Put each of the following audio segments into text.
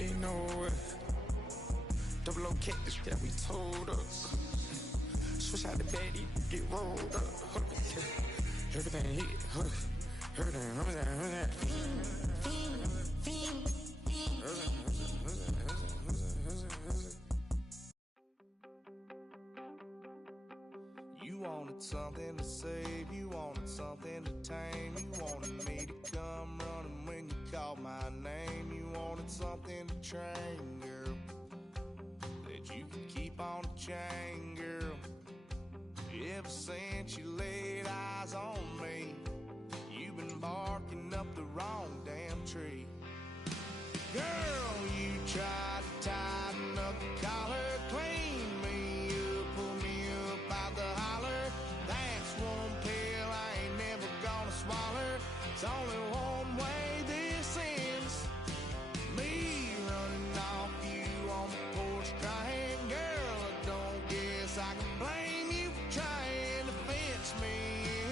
they know it. Double O cactus that we told us. Switch out the baddie, get rolled up. Everything hit, everything. You wanted something to save, you wanted something to tame. You wanted me to come running when you called my name. You wanted something to train, girl, that you could keep on the chain, girl. Ever since you laid eyes on me, you've been barking up the wrong damn tree. Girl, you tried to tighten up the collar, clean me up, pull me up out the holler. That's one pill I ain't never gonna swallow. It's only one way this ends. Me running off you on the porch crying. Girl, I don't guess I can blame you for trying to fence me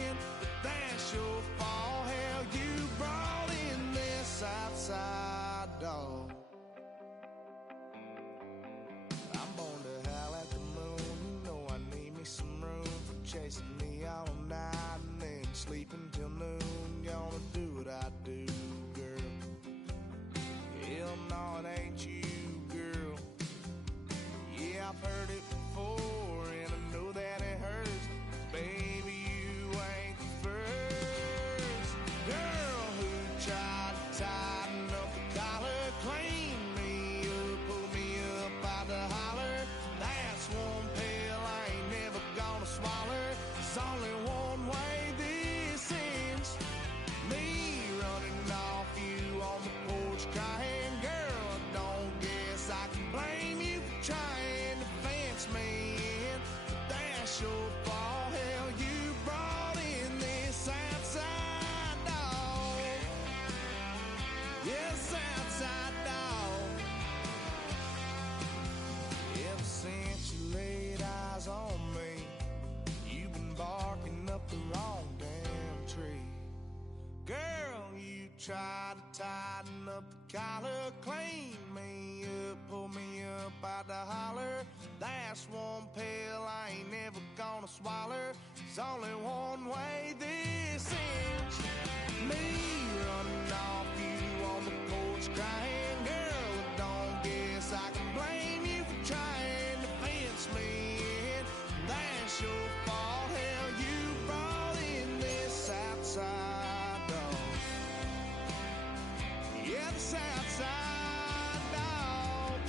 in, but that's your fault. Hell, you brought in this outside dog. I'm born to howl at the moon. You know I need me some room for chasing me all night and then sleeping till noon. Gonna do what I do, girl. Hell no, it ain't you, girl. Yeah, I've heard it before and I know that it hurts. Baby, you ain't the first girl who tried to tighten up the collar, clean me up, pull me up out the holler. That's one pill I ain't never gonna swallow. There's only one way this ends. Me running off you on the porch crying. Girl, I don't guess I can blame you for trying to fence me in, but that's your fault. Hell, you brought in this outside dog. Yes, outside dog. Ever since you laid eyes on me, you've been barking up the wrong damn tree. Girl, you tried to tighten up the collar, clean me up, pull me up out the holler. That's one pill I ain't never gonna swallow. There's only one way this ends. Me running off you on the porch crying. Girl, I don't guess I can blame you for trying to fence me in. That's your fault. Hell, you brought in this outside dog. Yeah, this outside dog.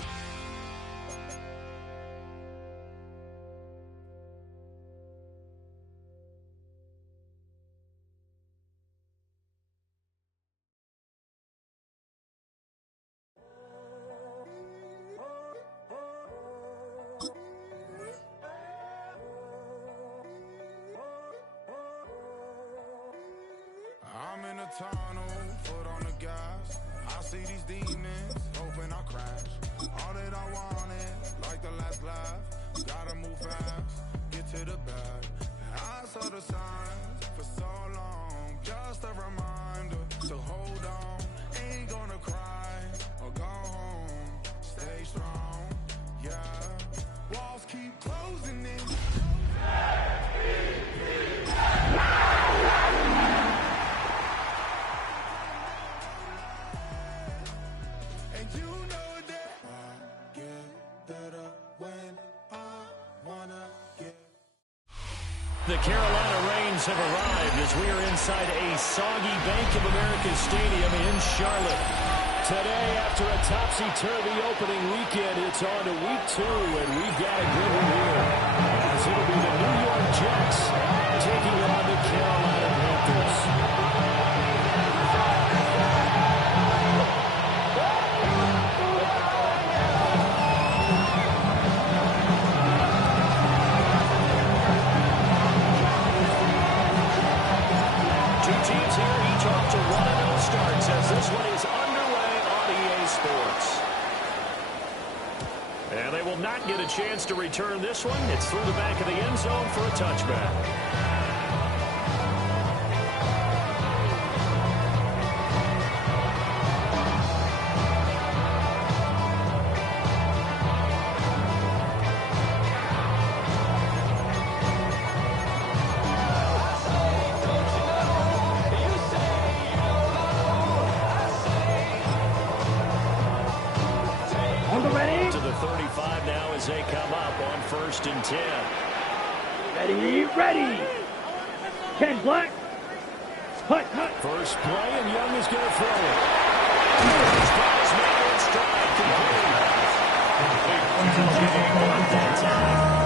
I'm in a tunnel, foot on the gas. I see these demons, hoping I crash. All that I wanted, like the last laugh. Gotta move fast, get to the bag. I saw the signs for so long, just a reminder to hold on. Ain't gonna cry or go home, stay strong, yeah. Walls keep closing in. And you know that I get better when I wanna get. The Carolina Rains have arrived as we are inside a soggy Bank of America Stadium in Charlotte. Today, after a topsy-turvy opening weekend, it's on to week 2, and we've got a good one here. As it'll be the New York Jets taking on the Carolina Panthers. Teams here, each off to 1-0 starts as this one is underway on EA Sports. And they will not get a chance to return this one. It's through the back of the end zone for a touchback. first and 10. Ready, ready. 10 black. Hut, hut. First play, and Young is going to throw it. He's got his man in stride. Complete.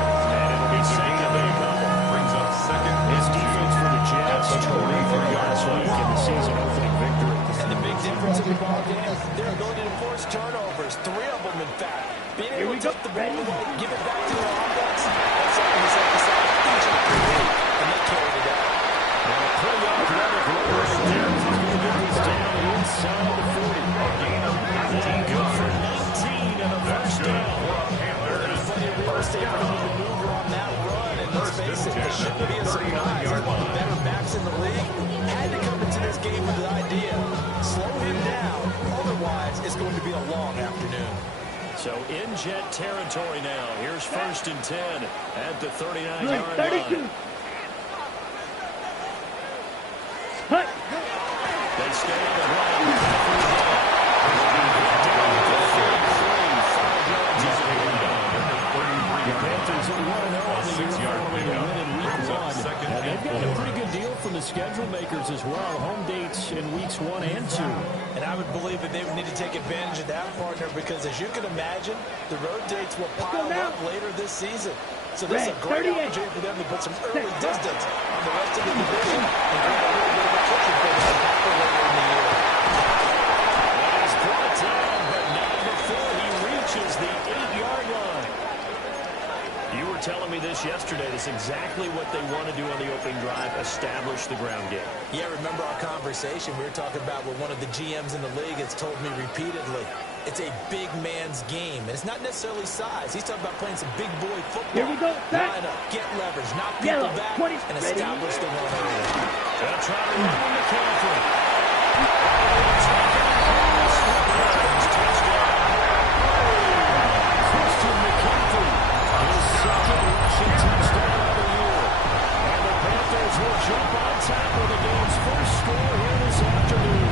And it'll be second and a couple. Brings up second. His defense for the Jets, 23 last week in the season opening victory. And the big difference in the ball game, their ability to force turnovers, 3 of them in fact. Being able to take the ball away, give it back to their offense, that's something that's emphasized each and every week, and they carried it out. And a pretty athletic runner right there. He's going to get this down inside the 40. Good for 19 and a first down. There's plenty of real estate for him to maneuver on that run, and let's face it, it shouldn't be a surprise. He's one of the better backs in the league. Had to come into this game with the idea, slow him down, otherwise it's going to be a long afternoon. So in Jet territory now. Here's first and 10 at the 39-yard line. They stay on the ground. The Panthers are 1-0 on the year following a win in week 1. And they've got a pretty good deal from the schedule makers as well. Home dates in weeks 1 and 2. And I would believe that they would need to take advantage of that, partner, because as you can imagine, the road dates will pile up later this season. So this is a great opportunity for them to put some early distance on the rest of the division and bring a little bit of a kitchen finish later in the year. That is brought down, but not before he reaches the 8-yard line. You were telling me this yesterday. This is exactly what they want to do on the opening drive, establish the ground game. Yeah, remember our conversation? We were talking about what one of the GMs in the league has told me repeatedly. It's a big man's game, and it's not necessarily size. He's talking about playing some big boy football. Here we go. Line up, get leverage, knock people back, and establish the run early. They'll try to run McCaffrey. Christian McCaffrey, his second rushing touchdown of the year. And the Panthers will jump on top of the game's first score here this afternoon.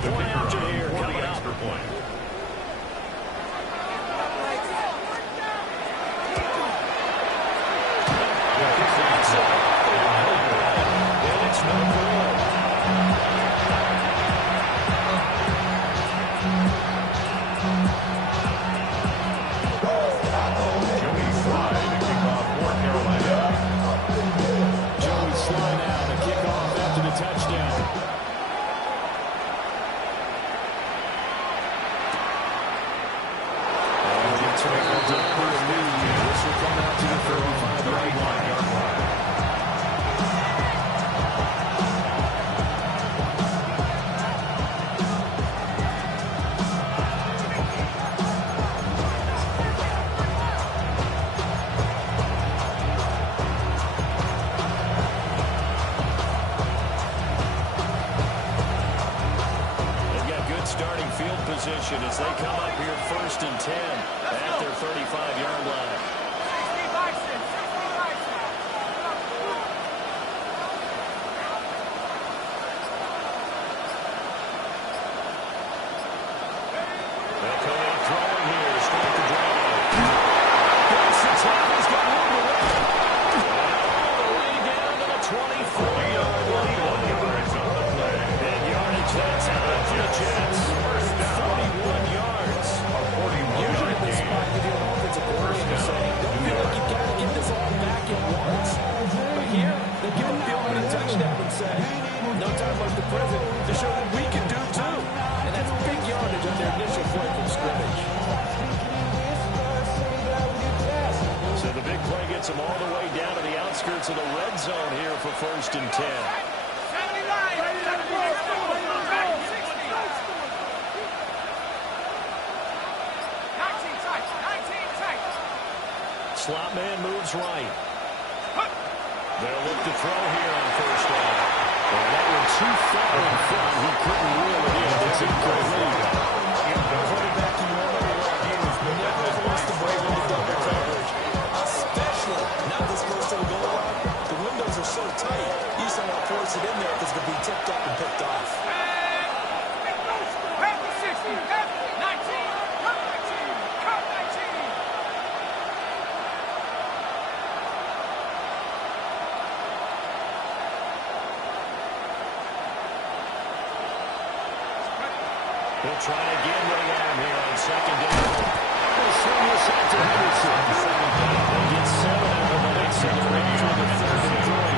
Point after here, coming up. Extra point. And it's no good. Joey Slye to kick off for Carolina. Joey Slye now to kick off after the touchdown. This will come out to the 35-yard line. They've got good starting field position as they come up here first and 10 at their 35-yard line. They'll come out throwing here to start the drive. Gets the top. He's got room to run. All the way down to the 24-yard line. And yardage that time for the Jets. 31 yards. Usually in this spot, you do an offensive coordinator saying, don't feel like you've got to get this all back at once. But here, they give them field a touchdown and say, no time left to present to show that we can do too. And that's big yardage on their initial play from scrimmage. So the big play gets them all the way down to the outskirts of the red zone here for first and 10. Slot man moves right. They'll look to throw here on first down. And that one too far in front. He couldn't reel it in. It's incomplete. Running back in one of the games, but never wants to break into double coverage. Especially not this close to the goal line. The windows are so tight. You just don't want to force it in there because it's going to be tipped up and picked off. He'll try again with the arm here on second down. He'll swing this out to Henderson. They get 7 out of it. Accelerating to the 3rd and 3.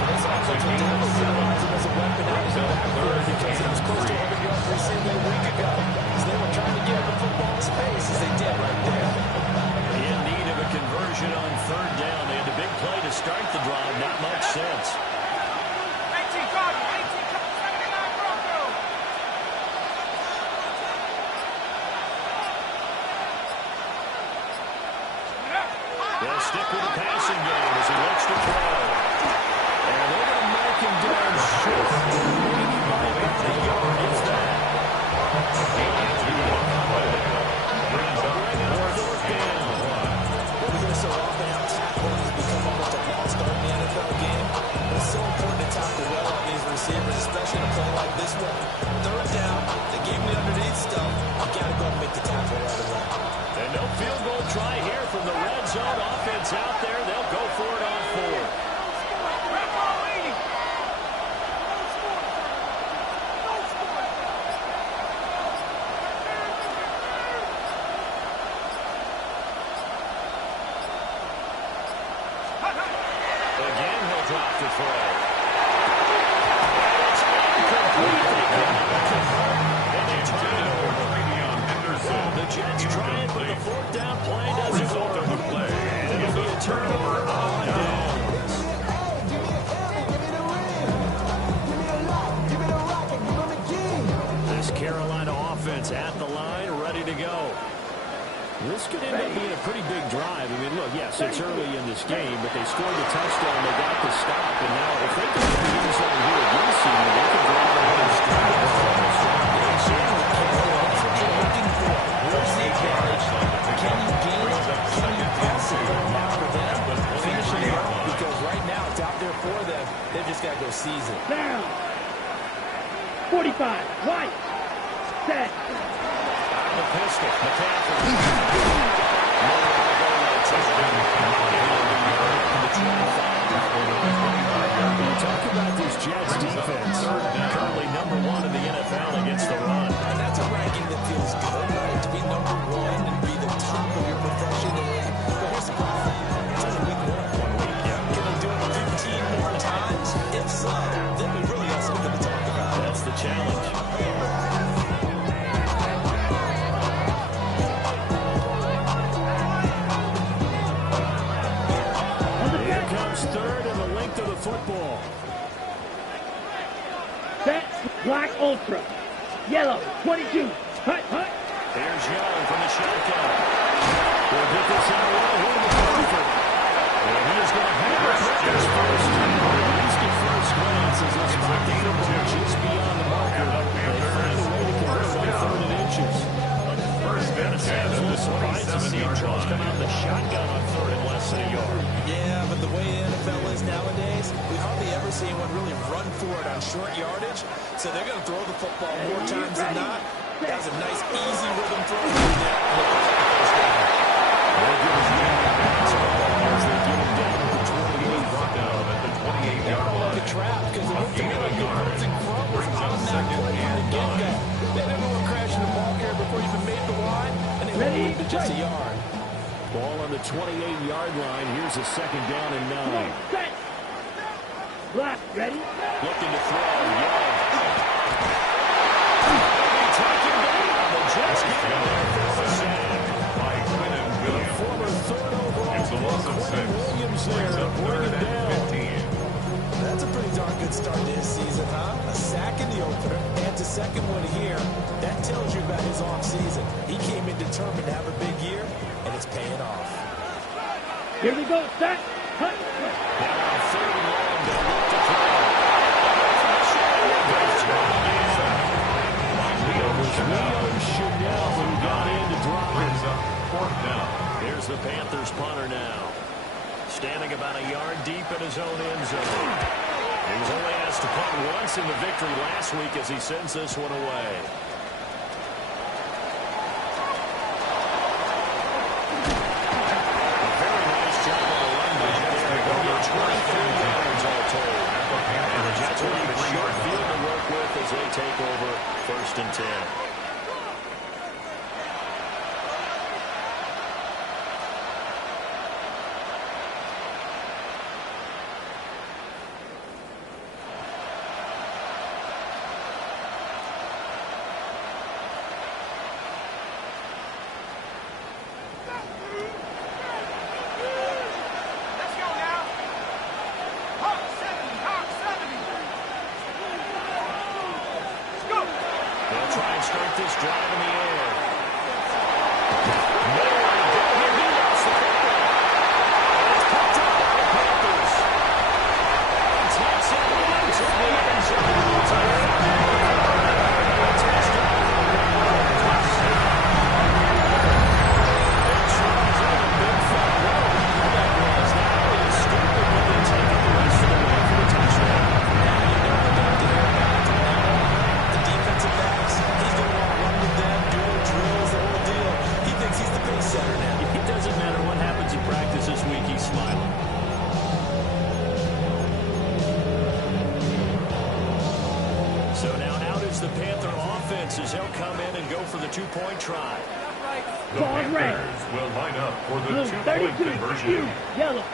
This offensive tackle utilized him as a weapon out of the backfield because he was close to 100 yards receiving a week ago. So they were trying to get him the football in space as they did right there. In need of a conversion on 3rd down. They had a big play to start the drive. Not much sense. They'll stick with the passing game as he looks to throw. And they're going to mark him down short. Maybe by about a yard, if that. Bring up 4th down. We hear so often how tackling has become almost a lost art in the NFL game. But it's so important to tackle well on these receivers, especially in a play like this one. 3rd down, the game we underneath stuff. You got to go and make the tackle right away. And no field goal try here from the red zone. Offense out there. They'll go for it on 4th. Again, he'll drop to throw. It's incomplete. And they turn it over. The Jets try it, but the 4th down play doesn't go to the play. And it'll be a turnover on downs. This Carolina offense at the line, ready to go. This could end up being a pretty big drive. I mean, look, yes, it's early in this game, but they scored the touchdown, they got the stop, and now if they can get the inside here again soon, they can drive another strike. Where's the advantage? Can you gain it? Can you pass it? Now for them, finishing it off, because right now it's out there for them. They've just got to go seize it. Down. 45. Right. Set. The pistol. McCaffrey. Talk about this Jets defense. Currently #1 in the NFL against the run. And that's a ranking that feels good, right? To be #1 and be the top of your profession. But here's the problem. It's only week 1 week. Yeah. Can they do it 15 more times? If so, then we really have something to talk about. That's the challenge. Here comes 3rd and the length of the football. Set. Black Ultra. Yellow. 22. Hut, hut. Here's Young from the shotgun. We'll get this in a row here to McCaffrey. And he is going to have it his first. At least at first glance as they spot the football just beyond the marker. They find a way to convert on 3rd and inches. It's a little surprised to see Charles come out of the shotgun on 3rd and less than a yard. Yeah, but the way the NFL is nowadays, we hardly ever see anyone really run for it on short yardage. So they're going to throw the football more times than not. That was a nice, easy rhythm throw. They'll give us the as they get him down at the 28. Now at the 28-yard line. Like a trap, because it looked to me like the opposing front was on that play from the get-go. They didn't know crashing the ball carrier before he even made the line, and they moved to just a yard. Ball on the 28-yard line. Here's a 2nd down and 9. Set. Black. Ready. Looking to throw. Young. Taken down. The Jets get him there for the sack. The former 3rd overall pick, Williams there to bring him down. That's a pretty darn good start to his season, huh? A sack in the opener, and a second one here. That tells you about his offseason. He came in determined to have a big year, and it's paying off. Here we go. Set. Hut. Now on 3rd and long, they'll look to throw. Leo Chanel who got in to drop it. Here's the Panthers punter now. Standing about a yard deep in his own end zone. He was only asked to punt once in the victory last week as he sends this one away. A very nice job on the run by there. 23 yards all told. And the Jets will have a short field to work with as they take over 1st and 10. start this drive in the air. Nowhere to go here. He lost the football. It's picked up by the Panthers. And takes it into the end zone. The Panther offense as he'll come in and go for the two-point try. The Panthers will line up for the two-point conversion. Yellow.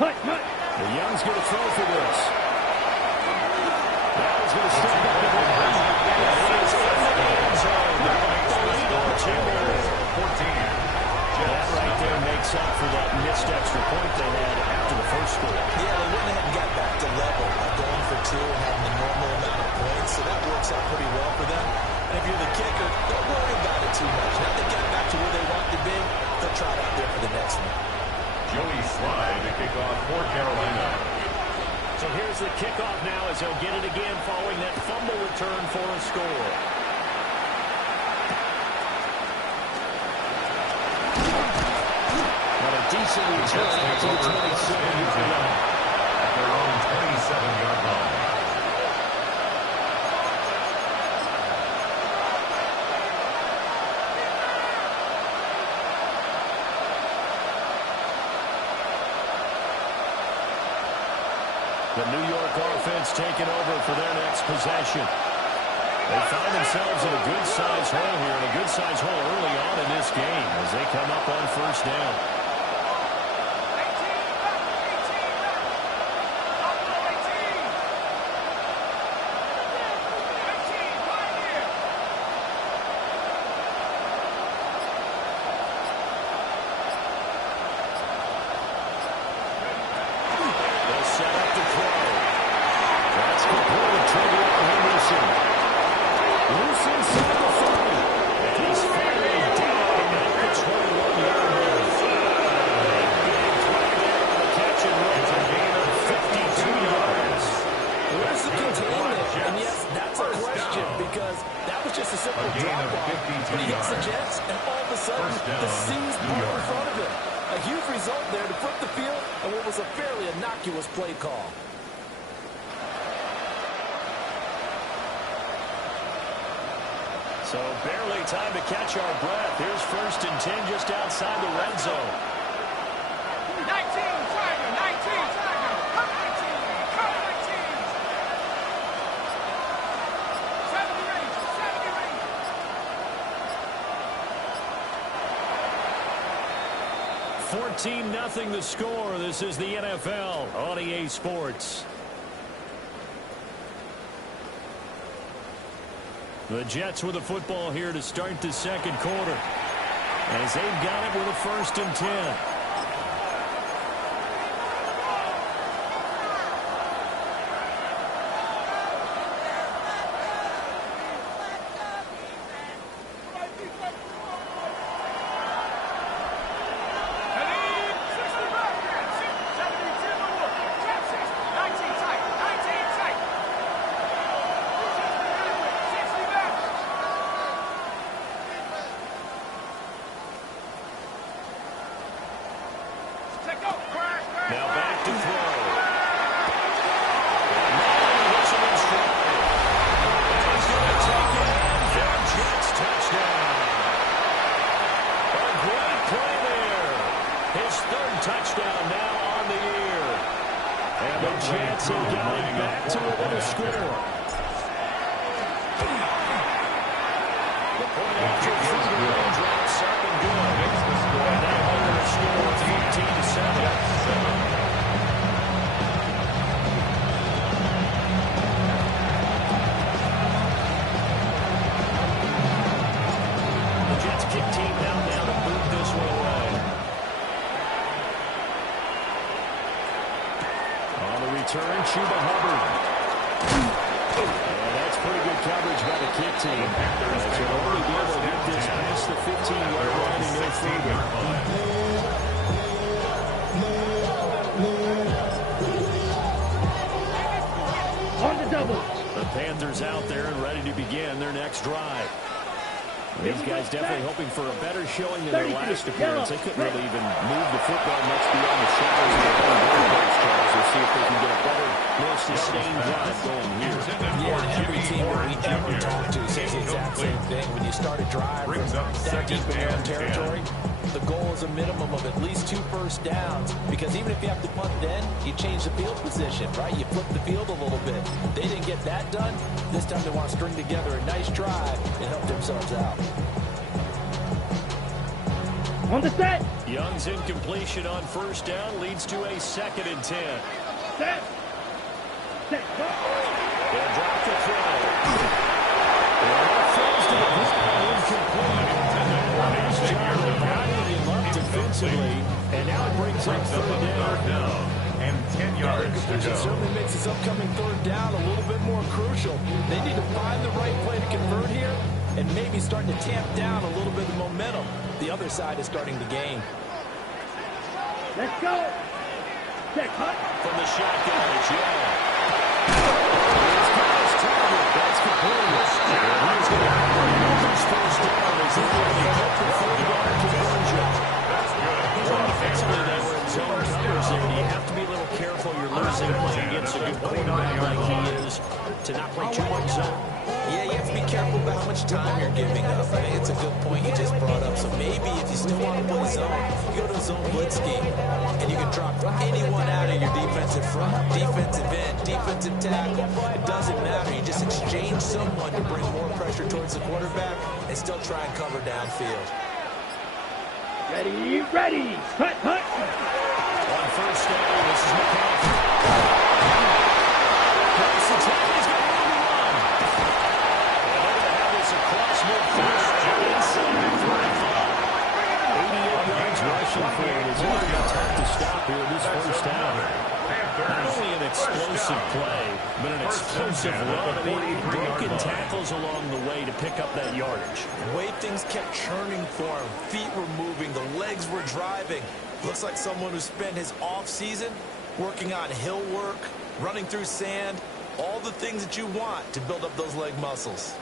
Hut. The Young's going to throw for this. That is going to step up the run. That is in the end zone. Number 14. That right there makes up for that missed extra point they had after the first score. Yeah, they went ahead and got back to level by going for two and having the normal amount of points, so that works out pretty well for them. And if you're the kicker, don't worry about it too much. Now they got back to where they want to be, they'll try it out there for the next one. Joey Slye to kick off for Carolina. So here's the kickoff now as he'll get it again following that fumble return for a score. Decent return out to the 27-yard line. At their own 27-yard line. The New York offense taking over for their next possession. They find themselves in a good-sized hole here, and a good-sized hole early on in this game as they come up on first down. Play call. So barely time to catch our breath. Here's 1st and 10 just outside the red zone. 19, Tiger, 19, Tiger, come 19, come 19. 14-0 the score. This is the NFL on EA Sports. The Jets with the football here to start the second quarter, as they've got it with a 1st and 10. Now back to throw. He's going to take it in for Jets touchdown. A great play there. His 3rd touchdown now on the year. And the Jets have got it back to within a score. The point after three drops up and good. And now under the score 14-7. Return, Chuba Hubbard. And that's pretty good coverage by the 15. As they'll only be able to get this past the 15-yard line and no further. On the double. The Panthers out there and ready to begin their next drive. These guys definitely hoping for a better showing than their last appearance. They couldn't really even move the football much beyond the shadows of their own goalpost, Charles. We'll see if they can get a better, more sustained drive going here. Yeah, every team that we ever talk to says the exact same thing. When you start a drive that deep in your own territory, the goal is a minimum of at least 2 first downs, because even if you have to punt then, you change the field position, right? You flip the field a little bit. They didn't get that done. This time they want to string together a nice drive and help themselves out. On the set. Young's incompletion on first down leads to a 2nd and 10. Set. Set. They'll drop the throw. That throws to the ground, incomplete. Nice job of binding him up defensively, and now it brings up 3rd down. And 10 yards to go. Certainly makes this upcoming 3rd down a little bit more crucial. They need to find the right play to convert here, and maybe starting to tamp down a little bit of momentum. The other side is starting to gain. Let's go. Set. Hut. From the shotgun, it's Young. He's got his target. That's complete. He's going to have his first down as he gets the 40-yard conversion. That's good. Offensively, they were in zone covers there. You have to be a little careful. You're losing playing against a good quarterback like he is to not play too much zone. Yeah, you have to be careful about how much time you're giving up. I think it's a good point you just brought up. So maybe if you still want to play zone, you go to a zone blitz scheme, and you can drop anyone out of your defensive front, defensive end, defensive tackle. It doesn't matter. You just exchange someone to bring more pressure towards the quarterback and still try and cover downfield. Ready. Ready. Hut. Hut. On first down, this is McCaffrey. He's going to run. And they're going to have this across midfield inside the 45. 88 yards rushing for him. It's going to be tough to stop here in this first down. Not only an explosive play, but an explosive run. I mean, broken tackles along the way to pick up that yardage. The way things kept churning for him, feet were moving, the legs were driving. Looks like someone who spent his off-season working on hill work, running through sand, all the things that you want to build up those leg muscles.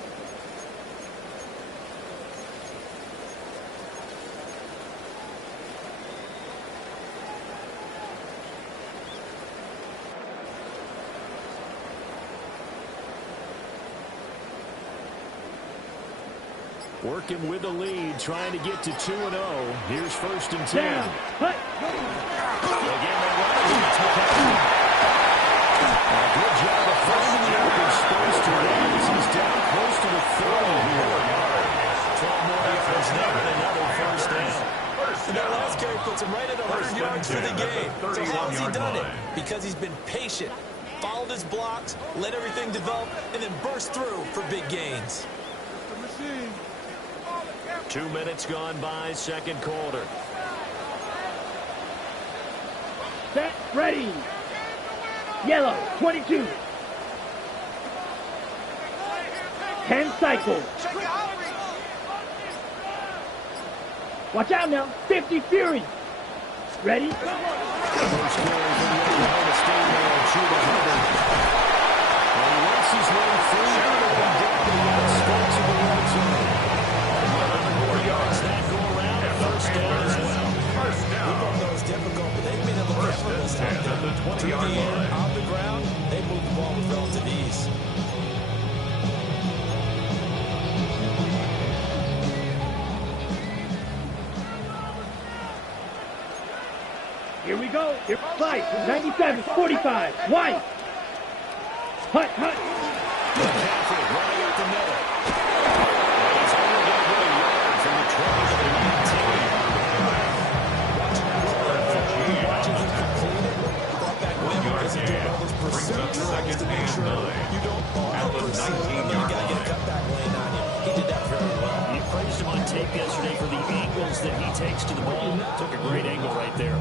Working with the lead, trying to get to 2-0. Here's 1st and 10. Down. Hut. Again, they run it. A good job of finding the open space to run as he's down close to the 30 here. 12 more yards now and another first down. And that last carry puts him right at 100 yards for the game. So how has he done it? Because he's been patient, followed his blocks, let everything develop, and then burst through for big gains. 2 minutes gone by, 2nd quarter. Set. Ready. Yellow. 22. 10 cycles. Watch out now. 50 Fury. Ready? First carry from the Oklahoma State man, Chuba Hubbard. And he works his way through and down the outskirts of the red zone. 11 more yards that go around, a first down as well. First We down. thought that was difficult, but they've been able to cover this out there. At the Through the 20-yard air, line. on the ground, they move the ball with relative ease. Here we go. Here, Slice. 97. 45. White. Hut. Hut. McCaffrey running up the middle. And he's only going to get a yard from the 20 to the 19. Watching him complete it, brought back Wimmer as he did all those pursuit drills to make sure you don't fall out of pursuit. You got to get a cutback lane on you. He did that very well. You praised him on tape yesterday for the angles that he takes to the ball. Took a great angle right there.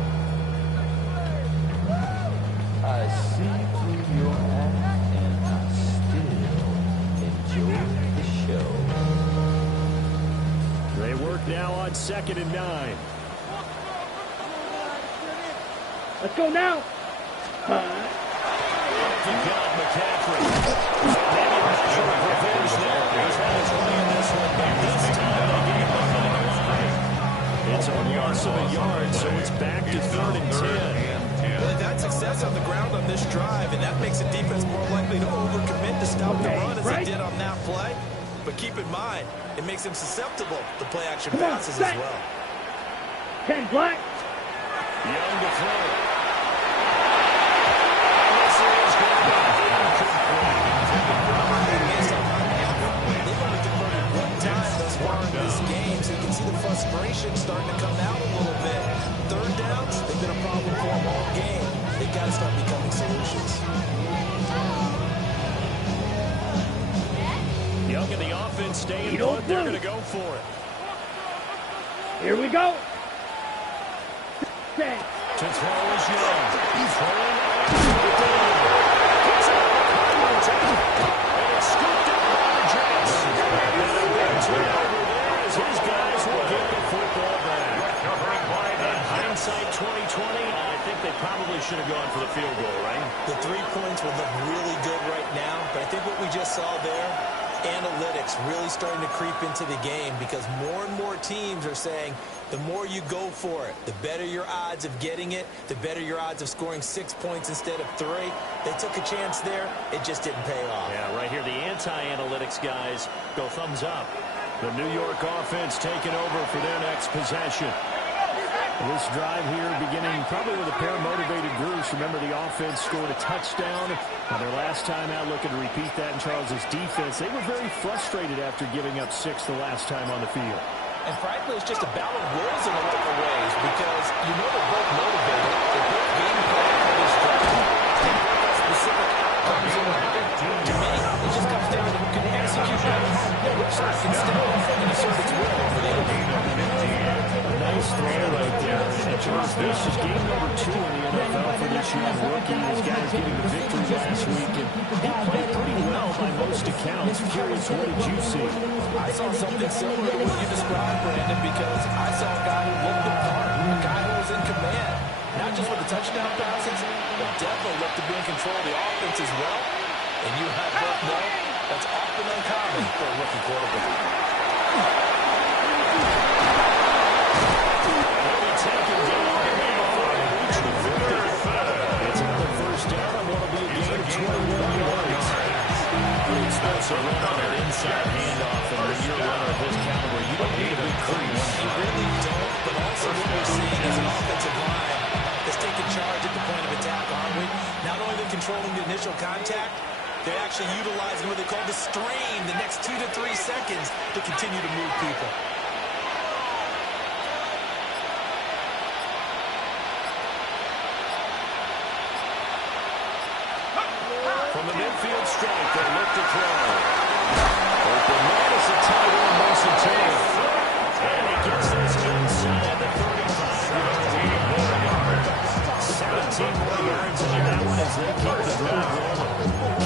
I see through your act and I still enjoy the show. Now on 2nd and 9. Let's go now. You got McCaffrey. Maybe a measure of revenge there. He's had his way in this one, but this time they gave him on the line. It's a loss of a yard, so it's back to 3rd and 10. Well, they've had success on the ground on this drive, and that makes the defense more likely to overcommit to stop the run as they did on that play. But keep in mind, it makes them susceptible to play-action passes as well. 10 black. Young to throw. This is going to be incomplete. They've only converted one time thus far in this game, so you can see the frustration starting to come out a little bit. 3rd downs, they've been a problem for them all game. They've got to start becoming solutions. Young in the offense, staying put. They're going to go for it. Here we go. To throw is Young. He's throwing and it's scooped up by the Jets. And a big turnover there as his guys will get the football back. In hindsight 2020, I think they probably should have gone for the field goal, right? The 3 points would look really good right now, but I think what we just saw there, analytics really starting to creep into the game because more and more teams are saying the more you go for it, the better your odds of getting it, the better your odds of scoring 6 points instead of 3. They took a chance there. It just didn't pay off. Yeah, right here, the anti-analytics guys go thumbs up. The New York offense taking over for their next possession. This drive here beginning probably with a pair of motivated groups. Remember, the offense scored a touchdown on their last time out, looking to repeat that in Charles's defense. They were very frustrated after giving up 6 the last time on the field. And frankly, it's just a battle of wills in a lot of ways because you know they're both motivated. They're both game plan for this drive. They both have specific outcomes in mind. To me, it just comes down to who can execute better. Which side can step up and assert its will over the other. Nice throw right there. And George, this is game number 2 in the NFL for this young rookie. His guys getting the victory last week. And he played pretty well by most accounts. Curious, what did you see? I saw something similar to what you described, Brandon, because I saw a guy who looked the part, a guy who was in command. Not just with the touchdown passes, but definitely looked to be in control of the offense as well. And you have both know that's often uncommon for a rookie quarterback. A run on that inside handoff, and when you're a runner of this caliber, you don't need a big crease. You really don't, but also what we're seeing is an offensive line that's taking charge at the point of attack, aren't we? Not only they're controlling the initial contact, they're actually utilizing what they call the strain, the next 2 to 3 seconds to continue to move people. From the midfield strike, they look to throw. Open man is a tight end, Mason Taylor. And he gets this inside the 35. 17 more yards on that one as they keep the drive rolling.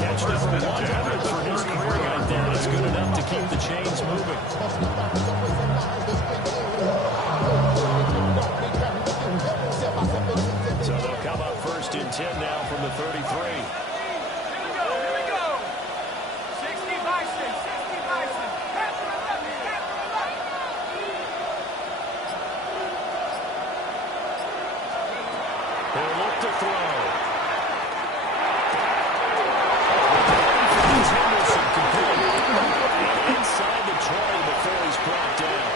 Catch number 100 for his career right there. That's good enough to keep the chains moving. So they'll come up 1st and 10 now from the 33. To throw. Henderson complete. Inside the 20 before he's brought down.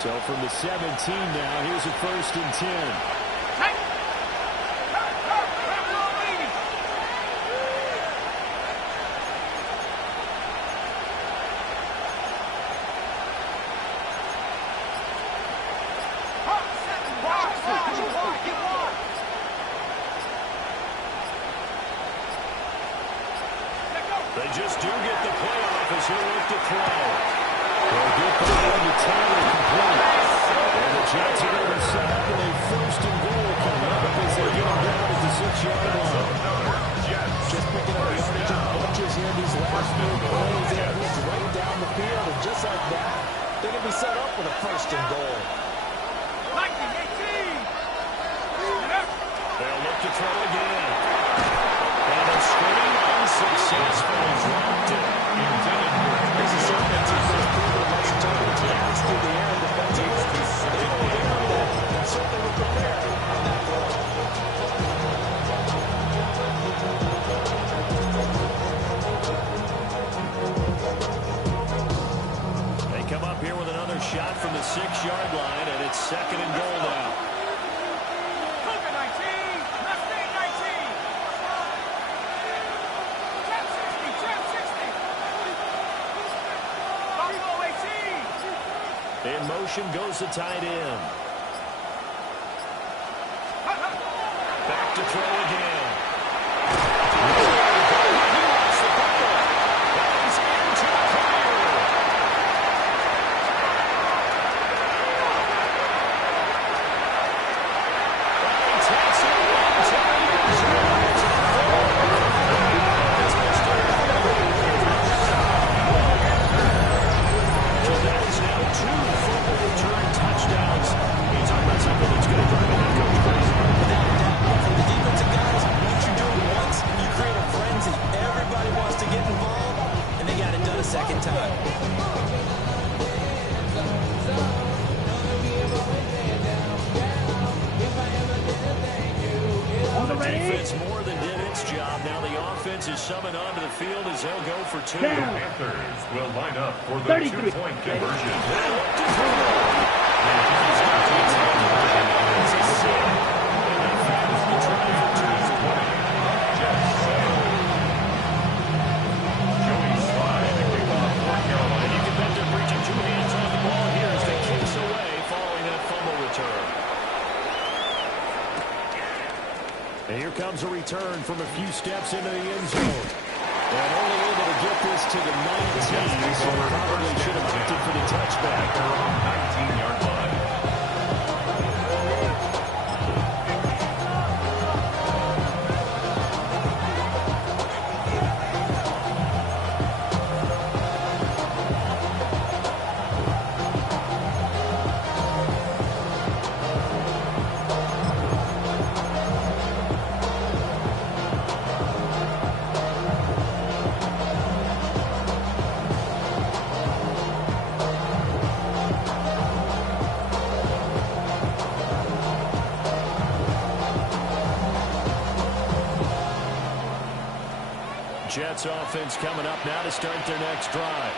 So from the 17 now, here's a 1st and 10. They just do get the playoff as he'll look to throw. They'll get the one to Taylor complete. smooth plays. They moved right down the field, and just like that, they're going to be set up with a first and goal. 19-18. They'll look to throw again. And a screen unsuccessful. Dropped it. This is certainly a team that's proven a much tougher task through the air and defensively. They know that and certainly were prepared on that throw. They come up here with another shot from the 6-yard line, and it's second and goal now. Cougar 19. Mustang 19. Jam 60. Jam 60. Buffalo 18. In motion goes the tight end. Back to throw again. Second time. The defense more than did its job. Now the offense is summoned onto the field as they'll go for two. The Panthers will line up for the 2-point conversion. And here comes a return from a few steps into the end zone. And only able to get this to the 19, so probably should have opted for the touchback. They're on 19-yard line. Jets offense coming up now to start their next drive.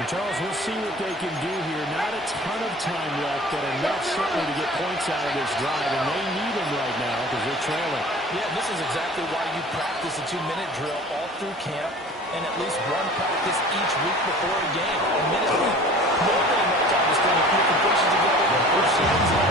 And Charles, we'll see what they can do here. Not a ton of time left, but enough certainly to get points out of this drive, and they need them right now because they're trailing. Yeah, this is exactly why you practice a 2-minute drill all through camp and at least one practice each week before a game. Admittedly, nobody knows how to string a few completions together than first season.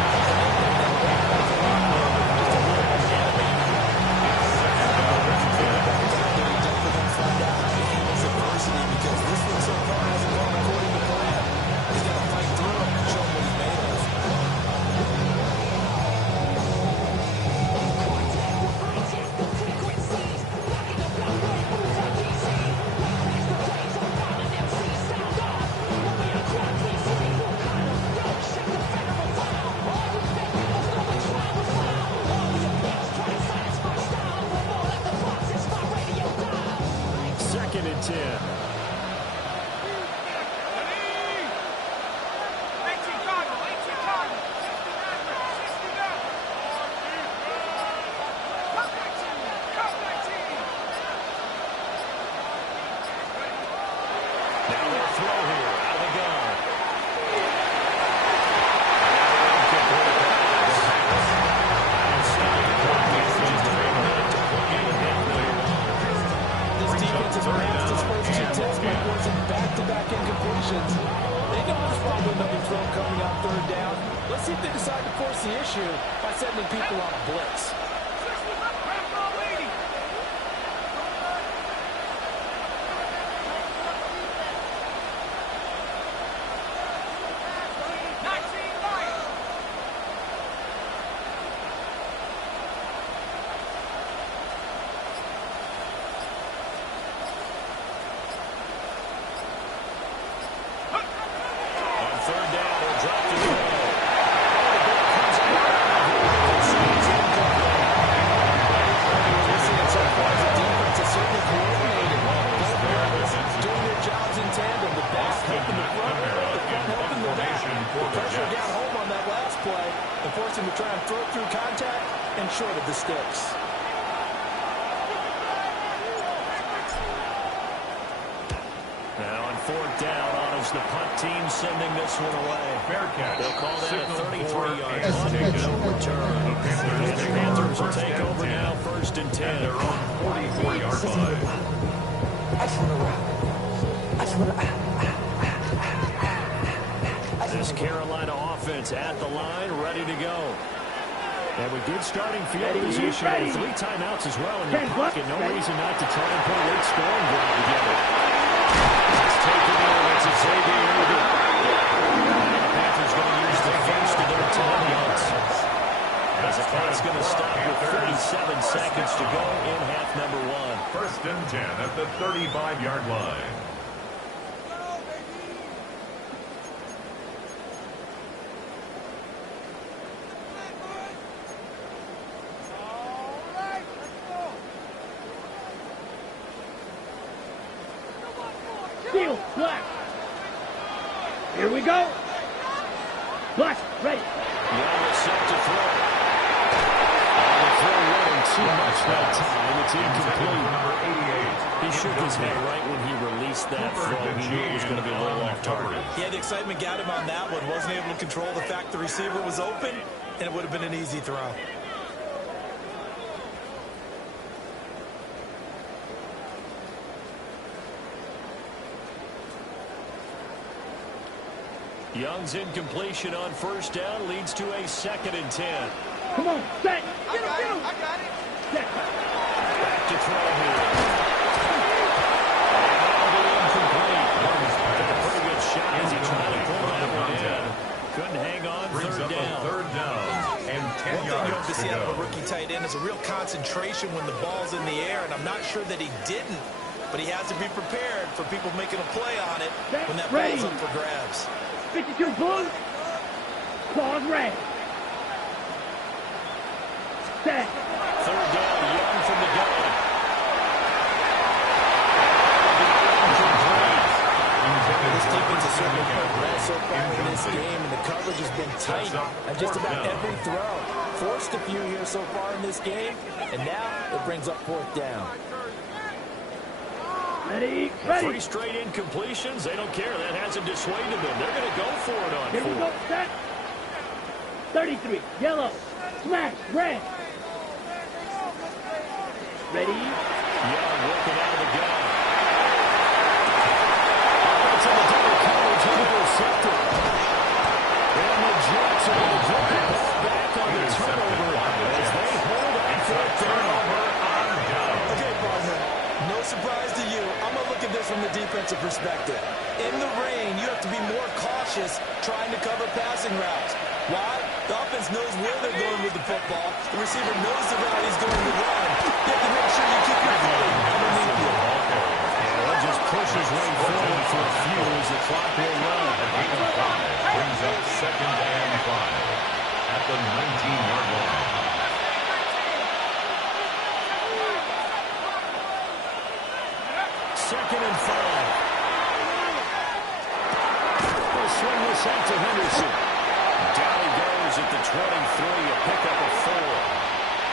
Because this one so far hasn't gone according to plan. He's got to fight through it and show what he's made of. Second and 10. Back-to-back incompletions. They know there's probably another throw coming on third down. Let's see if they decide to force the issue by sending people on a blitz. forced him to try and throw through contact and short of the sticks. Now on fourth down, honors the punt team sending this one away. Fair catch. They'll call that a 33-yard and punt with no return. The Panthers will take over now, first and 10. At their own 44-yard line. This Carolina offense at the line, ready to go. And with good starting field position and 3 timeouts as well in your pocket. No reason not to try and put a late scoring drive together. It's taken in. It's a Xavier Irvin. The Panthers going to use the first of their timeouts. As the clock's going to stop with 37 seconds to go in half number 1. First and 10 at the 35-yard line. Steal, black. Here we go. Black, ready. Young is set to throw. The throw running too much that time, and it's incomplete. Number 88. He shook his head right when he released that throw. He knew it was going to be a little off target. Yeah, the excitement got him on that one. Wasn't able to control the fact the receiver was open, and it would have been an easy throw. Young's incompletion on first down leads to a 2nd and 10. Come on, set. I got it. Set. Back to throw here. And that'll be incomplete. Took a pretty good shot as he tried to pull that one in. Couldn't hang on. Brings up a third down and 10 One thing you yards hope to see out of a rookie tight end is a real concentration when the ball's in the air, and I'm not sure that he didn't, but he has to be prepared for people making a play on it when that ball's up for grabs. 52 blue. Claws red. Set. Third down, Young from the gun. This defense has certainly played well so far in this game, and the coverage has been tight on just about every throw. Forced a few here so far in this game, and now it brings up fourth down. Ready, 3 straight incompletions. They don't care. That hasn't dissuaded them. They're going to go for it on Here we go, 4th. set. 33, yellow. Smash, red. Ready. Young working out of the gun. It's in the double coverage. He's intercepted. And the Jets are going to get the ball back on the turnover as they hold on fourth down. Okay, partner, no surprise to you. I'm going to look at this from the defensive perspective. In the rain, you have to be more cautious trying to cover passing routes. Why? The offense knows where they're going with the football. The receiver knows the route he's going to run. You have to make sure you keep your footing underneath you. And he'll just push his way forward for a few as the clock will run. Brings up 2nd and 5 at the 19-yard line. Second and 5. They'll swing this out to Henderson. Down he goes at the 23, a pickup of 4.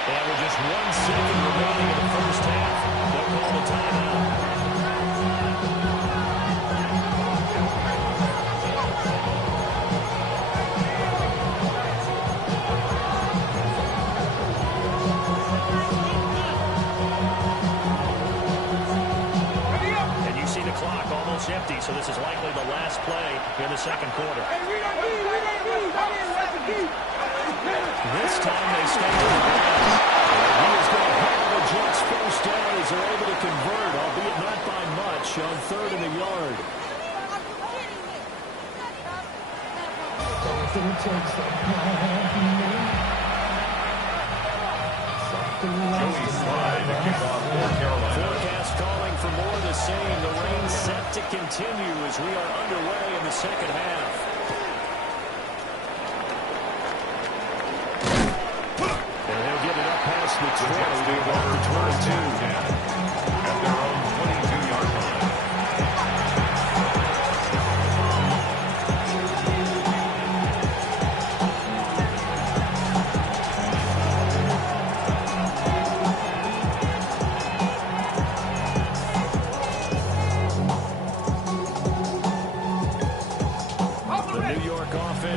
And with just 1 second remaining in the first half, they'll call the timeout. And you see the clock almost empty, so this is likely the last play in the second quarter. This time they stay with the pass. He is going to have the Jets first down as they're able to convert, albeit not by much, on 3rd and a yard. Joey Slide to kick off for Carolina. Forecast calling for more of the same. The rain set to continue as we are underway in the second half. And he'll get it up past the 20. They've off the 22. At their own 22-yard line.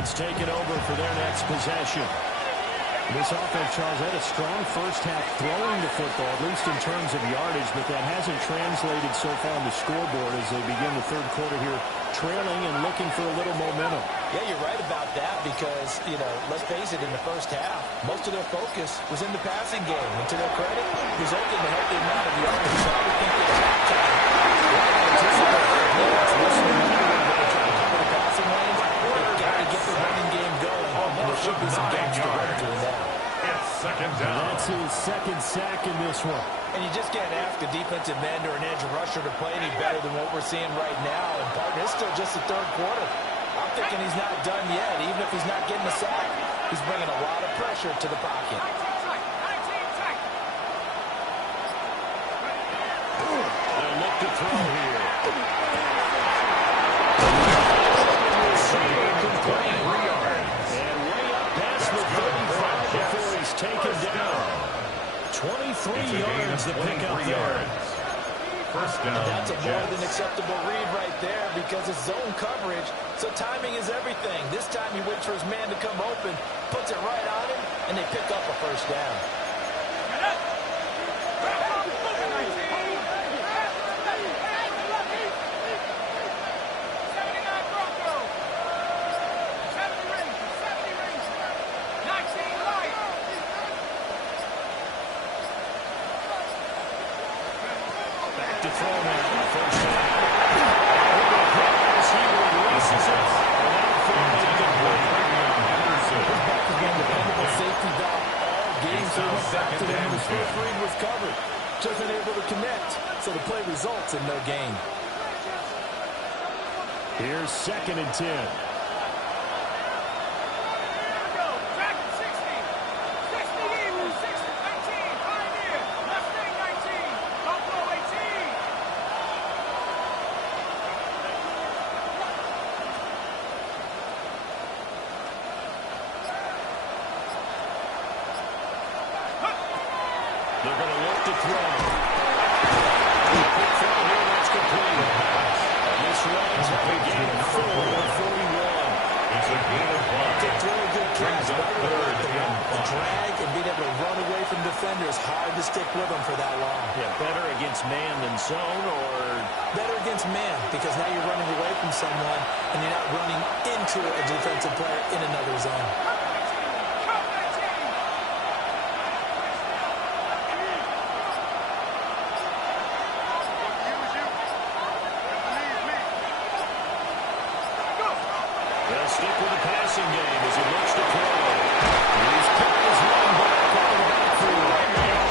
offense taking over for their next possession. This offense, Charles, had a strong first half throwing the football, at least in terms of yardage, but that hasn't translated so far on the scoreboard as they begin the third quarter here, trailing and looking for a little momentum. Yeah, you're right about that because, let's face it, in the first half, most of their focus was in the passing game. And to their credit, resulted in a healthy amount of yardage. So I would think that at halftime, the passing lanes, they've got to get the running game going. And there should be some games to run through that. It's second down. That's his second sack in this one. And you just can't ask a defensive end or an edge rusher to play any better than what we're seeing right now. And partner, it's still just the third quarter. I'm thinking he's not done yet. Even if he's not getting a sack, he's bringing a lot of pressure to the pocket. They'll look to throw here. And way up past the 35 before he's taken down. 23 yards to pick up there. First down, That's a more Jets. than acceptable read right there because it's zone coverage, so timing is everything. This time he waits for his man to come open, puts it right on him, and they pick up a first down. To throw now. First down. He releases it. Dependable safety valve all game, so he went back to them when his first read was covered. Just unable to connect, so the play results in no gain. Here's 2nd and 10. They're going to look to throw. Quick throw here, that's complete. And this runs up a gain of 4 or 41. It's a gain of 5. It's a really good Brings catch. up third and The drag and being able to run away from defenders, hard to stick with them for that long. Yeah, better against man than zone, or Better against man, because now you're running away from someone and you're not running into a defensive player in another zone. they'll stick with the passing game as he looks to throw. He's kicked his running back out of the backfield.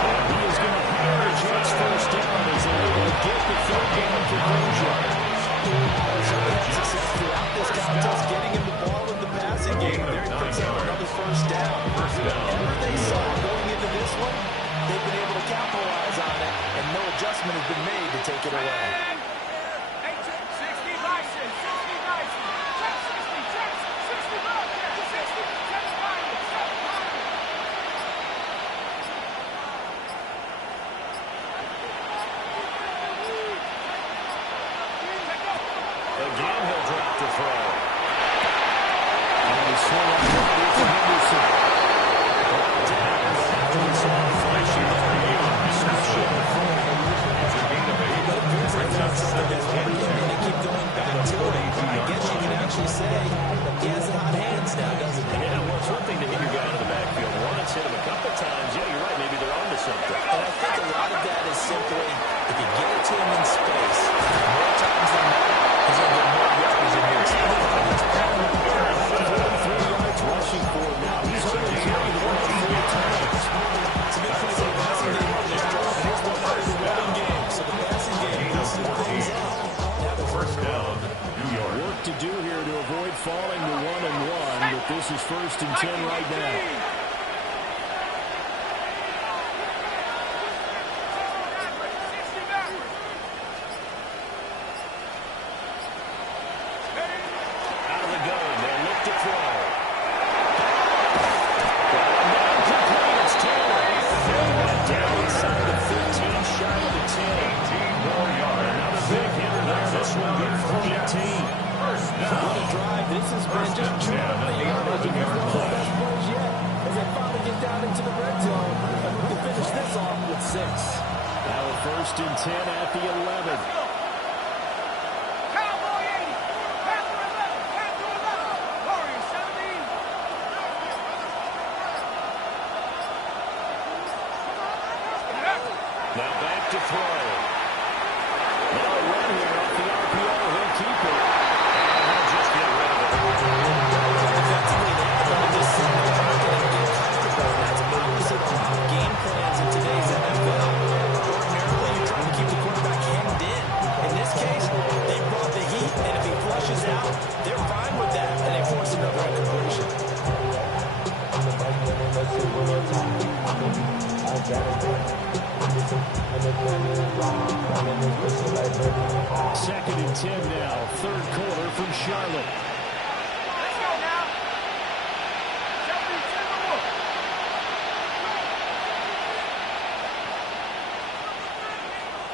And he is going to power the Jets first down as they're able to get the third down conversion. Success throughout this contest, getting him the ball in the passing game. There he picks up another first down. Whatever they saw going into this one, they've been able to capitalize on it, and no adjustment has been made to take it away. Again, he'll drop the throw. And he swung up ready for Henderson. Brought down, but after he saw the flashing reception. It's a gain of 8. Brings up second and 10. And they keep going back to it. I guess you can actually say he has hot hands now, doesn't he? Yeah, well, it's one thing to hit your guy out of the backfield once, hit him a couple times. Yeah, you're right. Maybe they're onto something. And I think a lot of that is simply, if you get it to him in space, more times than not, he's going to get more yards in here. 43 yards rushing for him now. He's only carried the ball 3 times. It's a good place for the passing game on this drive. Here's one part of the running game. So the passing game will see things out. Now the First down, New York. Work to do here to avoid falling to 1-1, but this is 1st and 10 right now. Out of the gun, they'll look to throw. Complete, it's Taylor. Down inside the 15, shy of the 10. 18 more yards. Another big hitter there. This one good for 18. First What a drive this has been. Just chewing up the yardage. And he's one of the best plays yet as they finally get down into the red zone and we can finish this off with 6. Now a 1st and 10 at the 11. Cowboy 80. Panther 11. Panther 11. Warriors 17. Now back to throw. No run here off the RPO. He'll keep it. And he'll just get rid of it. Defensively, they have to just sit in the pocket and get comfortable. That's opposite of game plans in today's NFL. Ordinarily, you try to keep the quarterback hemmed in. In this case, they brought the heat, and if he flushes out, they're fine with that, and they force another incompletion. Second and 10 now. 3rd quarter from Charlotte. Let's go now.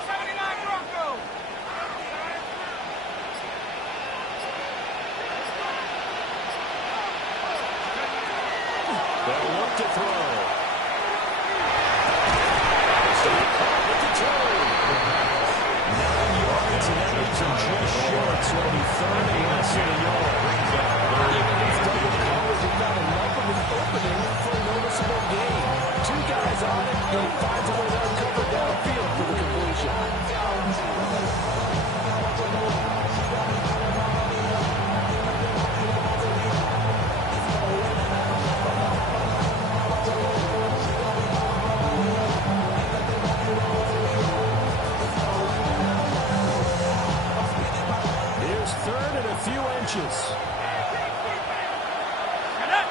79 Broncos. They'll look to throw. With the turn. 9 yards, and that leaves him just short. So it'll be 3rd and less than a yard. Even against double coverage, you've got enough of an opening for a noticeable gain. 2 guys on it, and he finds a way to uncover downfield for the completion. Here's 3rd and a few inches. Get up.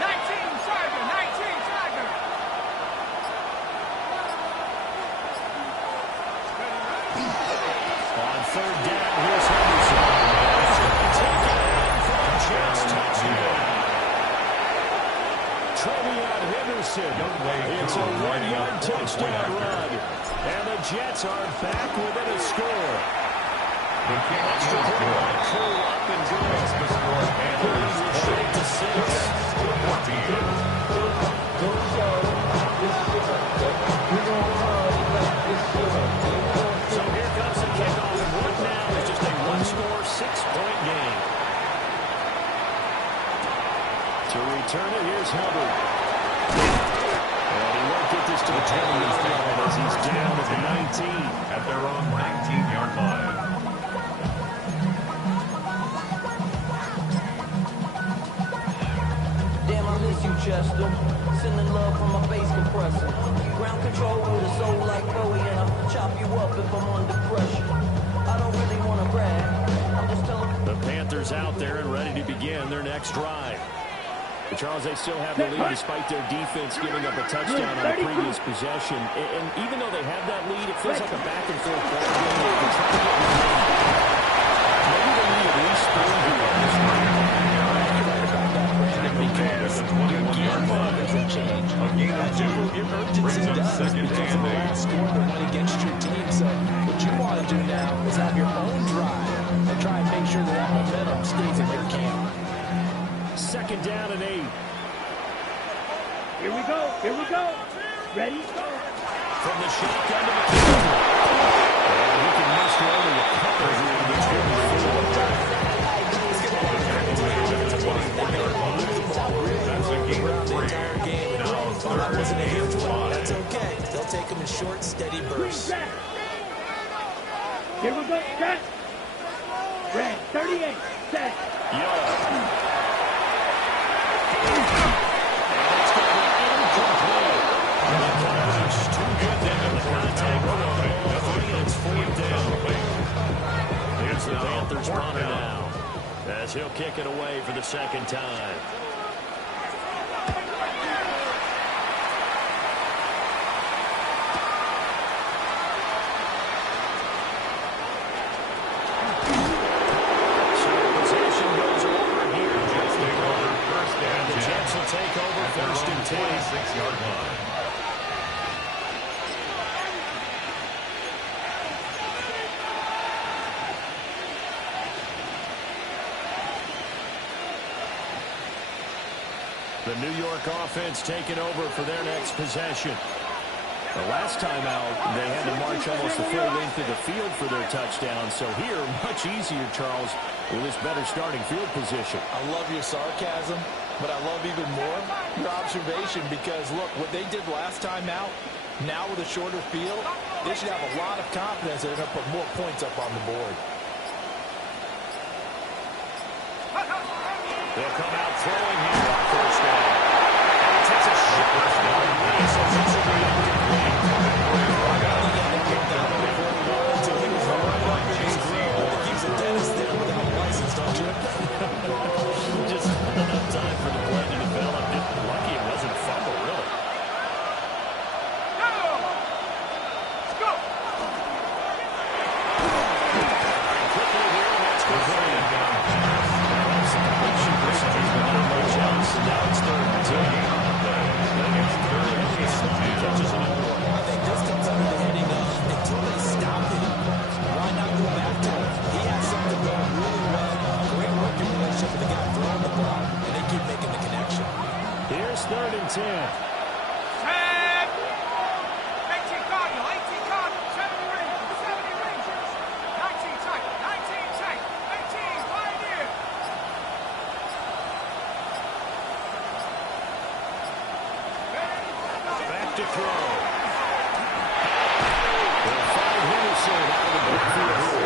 19 Tiger. 19 Tiger. On 3rd down, here's Henderson. Taken in for a chance touchdown. Trevion Henderson. It's a 1-yard touchdown run. And the Jets are back within a score. Extra point crew up and good. And the lead will shrink to 6. So here comes the kickoff. And right now is just a 1-score, 6-point game. To return it, here's Hubbard. And he won't get this to the 10-yard line as he's down at the 19. At their own 19-yard line. Damn, I miss you, Chester. Sending love from my face compressor. Ground control with a soul like Bowie, and I'll chop you up if I'm under pressure. I don't really want to brag. I'm just telling. The Panthers out there and ready to begin their next drive. But Charles, they still have the lead despite their defense giving up a touchdown on the previous possession. And even though they have that lead, it feels like a back-and-forth ball game. They try to get the lead. Maybe they need at least 3 here on this one. Because your game plan doesn't change. Your urgency does because of the last score that went against your team. So what you want to do now is have your own drive and try and make sure that momentum stays in your camp. 2nd down and 8. Here we go. Here we go. Ready? Go. From the shotgun to McKinnon. And he can muster only a couple here to get That's a gain of 3. Now 3rd and 5. That's okay. They'll take them in short, steady bursts. Here we go. Set. Red 38. Set. Yo. Here's the Panthers punter now as he'll kick it away for the 2nd time. So possession goes over here. Jets take over 1st And the and 10. Jets will take over At their 1st own and 10. 26-yard line. The New York offense taking over for their next possession. The last time out, they had to march almost the full length of the field for their touchdown. So here, much easier, Charles, with this better starting field position. I love your sarcasm, but I love even more your observation because, look, what they did last time out, now with a shorter field, they should have a lot of confidence that they're going to put more points up on the board. They'll come out throwing here on first down. And he takes a shot. He says this will be incomplete. Just not enough time for the play to develop. Lucky it wasn't a fumble, really. Let's go. Quickly here, that's complete. Some completion percentage, but not much else. And now it's 3rd and 10. He catches another one. I think this comes under the heading of until they stop him, why not go back to him? He has something going really well. Great working relationship with the guy throwing the ball, and they keep making the connection. Here's 3rd and 10. 18 Cardinal, 18 Cardinal, 70 Rangers, 70 Rangers, 19 Titan, 19 Titan, 18 Pioneer. Back to throw. They'll find Henderson out of the backfield.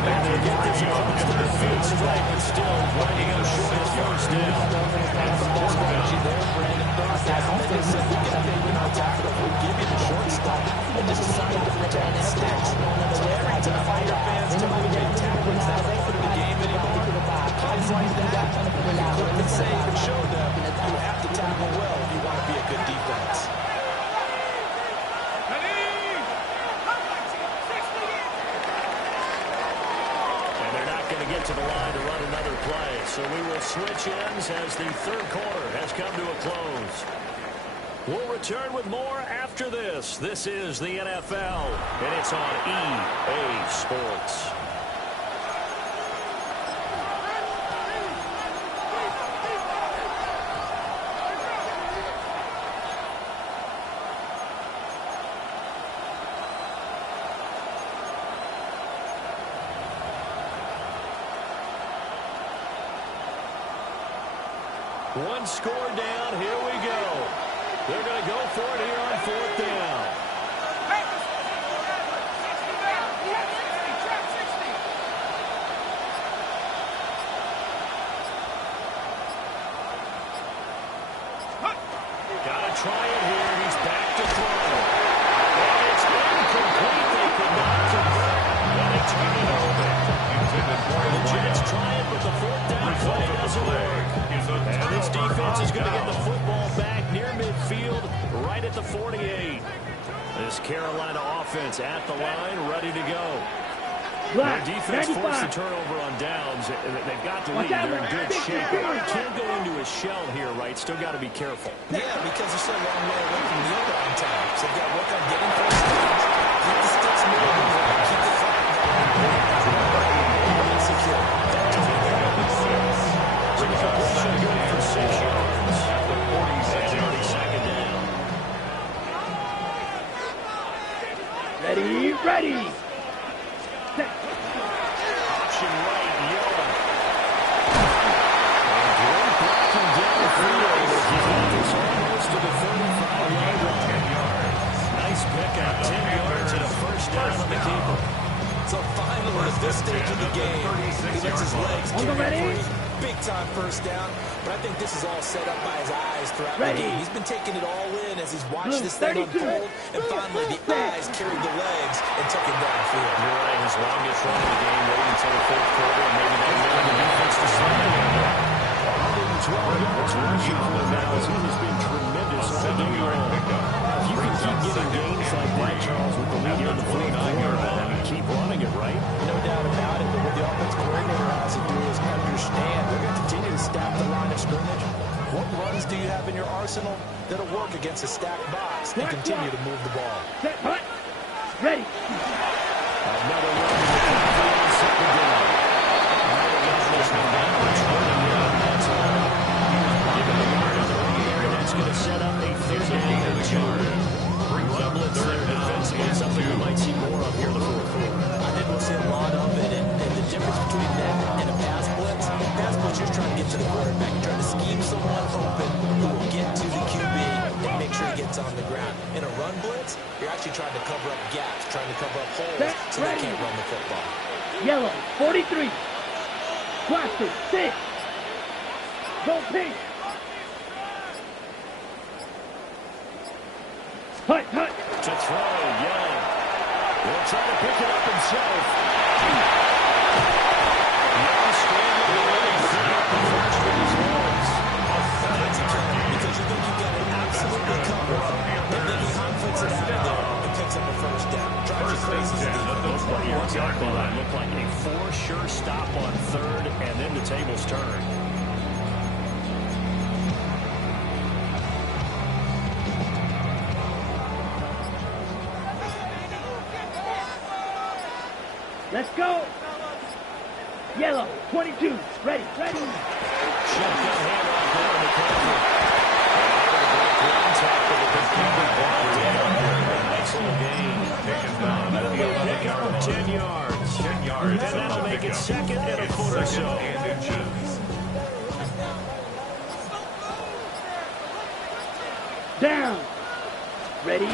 And they get this across the field straight, but still winding up short of first down. That's the strategy there, Brandon. Third down, they said, we can pay with our tackle. We'll give you the short stop. They just decided to protect the sticks. So every time Fire fans tell me that tackling's not a part of the game anymore, kids like that, you couldn't say even show them you have to tackle well if you want to be a good defense. And they're not going to get to the line to run another play. So we will switch ends as the 3rd quarter has come to a close. We'll return with more after this. This is the NFL, and it's on EA Sports. One score down. Here we go. They're going to go for it here on 4th down. Panthers, 60 down, 60, trap 60. Got to try it here. He's back to throw. And it's incomplete. They could not convert. And they turn it over. The Jets try it, but the 4th down play doesn't work. And this defense is going to get the football back near midfield, right at the 48. This Carolina offense at the line, ready to go. Their defense forced the turnover on downs. They've got the lead. They're in good shape. But can't go into a shell here, right? Still got to be careful. Yeah, because they're so long way away from the overtime time. So they've got to work on getting first downs, keep the sticks moving, keep the clock down, secure. Completion good for 6 yards. And already 2nd down. Ready. Option right, Young. And great blocking downfield. He's almost to the 35-yard line. Nice pickup, 10 yards and a first down on the keeper. So finally, at this stage of the game, he lets his legs carry him free. Big-time first down, but I think this is all set up by his eyes throughout the game. He's been taking it all in as he's watched this thing unfold, and finally the eyes carried the legs and took him downfield. You're right, his longest run of the game, waiting until the 4th quarter, and maybe that allowed the defense to slow down. 12 yards rushing for him now as he has been tremendous all day long. If you can keep getting gains like that, Charles, with the lead here in the 4th quarter, keep running it, right? No doubt about it, but what the offense coordinator has to do is understand they're going to continue to stack the line of scrimmage. What runs do you have in your arsenal that'll work against a stacked box and continue to move the ball? Ready. Another run in the backfield on 2nd down. Another run this one down. It's running in. That's all. Given the yardage to the quarterback. You're trying to scheme someone open who will get to the QB and make sure he gets on the ground. In a run blitz, you're actually trying to cover up gaps, trying to cover up holes so they can't run the football. Yellow, 43. Blaster, 6. Go pink. Hut, hut. To throw, Young. Will try to pick it up himself. Young scrambling away, picking up the first with his legs. That's a killer because you think you've got it absolutely covered, and then he high-foots it out of there and picks up a first down. Drives you crazy. You're exactly right. Looked like a for-sure stop on third, and then the tables turn. Let's go. Yellow, 22. Ready, ready. Shotgun handoff there to McCaffrey. One tackle with the keeper ball down. Nice little gain. That'll be a pickup of 10 yards. 10 yards. And that'll make it second and a foot or so. And inches. Down. Ready.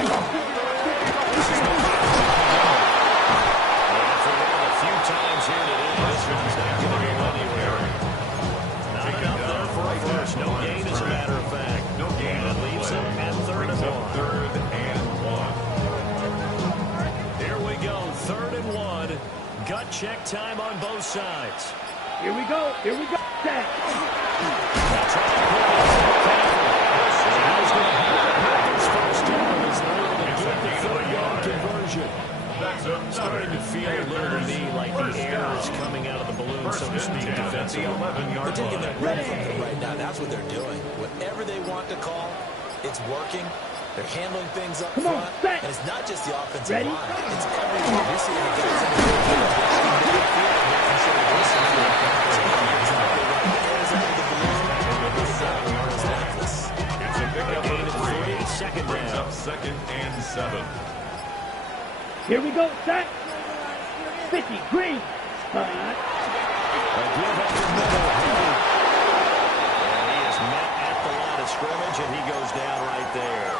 Times here today, this one's not going to go anywhere. Not enough there for a first. No gain, as a matter of fact. No gain. That leaves him at third and one. Third and one. Here we go, 3rd and 1. Gut check time on both sides. Here we go. Here we go. Set. Now try to put it to McCaffrey. He's going to have the Panthers first down as they're able to get the 3-yard conversion. Starting to feel a little to me like the air is coming out of the balloon, so to speak, defensively. They're taking that run from them right now. That's what they're doing. Whatever they want to call, it's working. They're handling things up front. And it's not just the offensive line. It's everything. You're seeing the guys in the field making sure they're listening to it. It's not they run the airs out of the balloon. It's necklace. It's a big gain of 3. Second Brings down. up 2nd and 7. Here we go. Set. 50. Green. A give up the middle. And he is met at the line of scrimmage, and he goes down right there.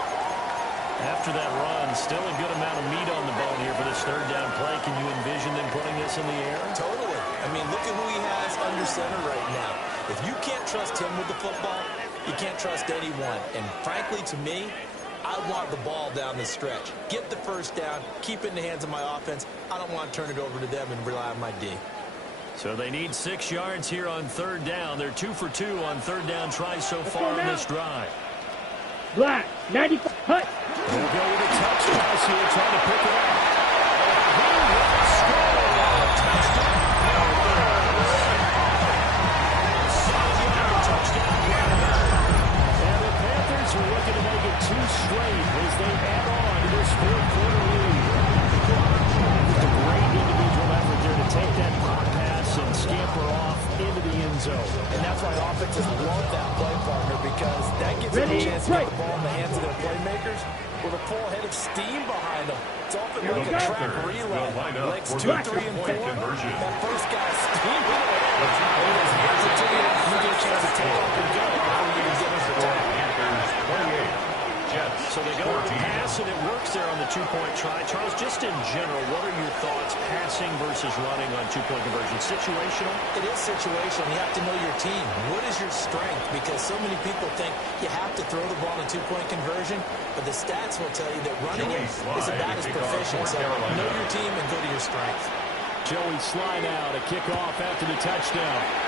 After that run, still a good amount of meat on the bone here for this 3rd down play. Can you envision them putting this in the air? Totally. I mean, look at who he has under center right now. If you can't trust him with the football, you can't trust anyone. And frankly, to me, I want the ball down the stretch. Get the first down. Keep it in the hands of my offense. I don't want to turn it over to them and rely on my D. So they need 6 yards here on 3rd down. They're 2 for 2 on 3rd down tries so far on this drive. Black, 95. Hut. We'll go with a touchdown here, trying to pick it up. He will score. Touchdown. Touchdown. And the Panthers are looking to make it 2 straight as they add on to this 4th quarter lead. Just a great individual effort there to take that pop pass and scamper off into the end zone. And that's why offenses love that play, partner, because that gives them a chance to get the ball in the hands of their playmakers with a full head of steam behind them. It's often like a track relay. Legs 2, 3, and 4. That first guy steaming it. His hands it to you. You get a chance to take off and go before you even get into the time. So they go with the pass, and it works there on the 2-point try. Charles, just in general, what are your thoughts passing versus running on 2-point conversion? Situational? It is situational. You have to know your team. What is your strength? Because so many people think you have to throw the ball in a 2-point conversion, but the stats will tell you that running it is about as proficient. So know your team and go to your strength. Joey slide out, a kickoff after the touchdown.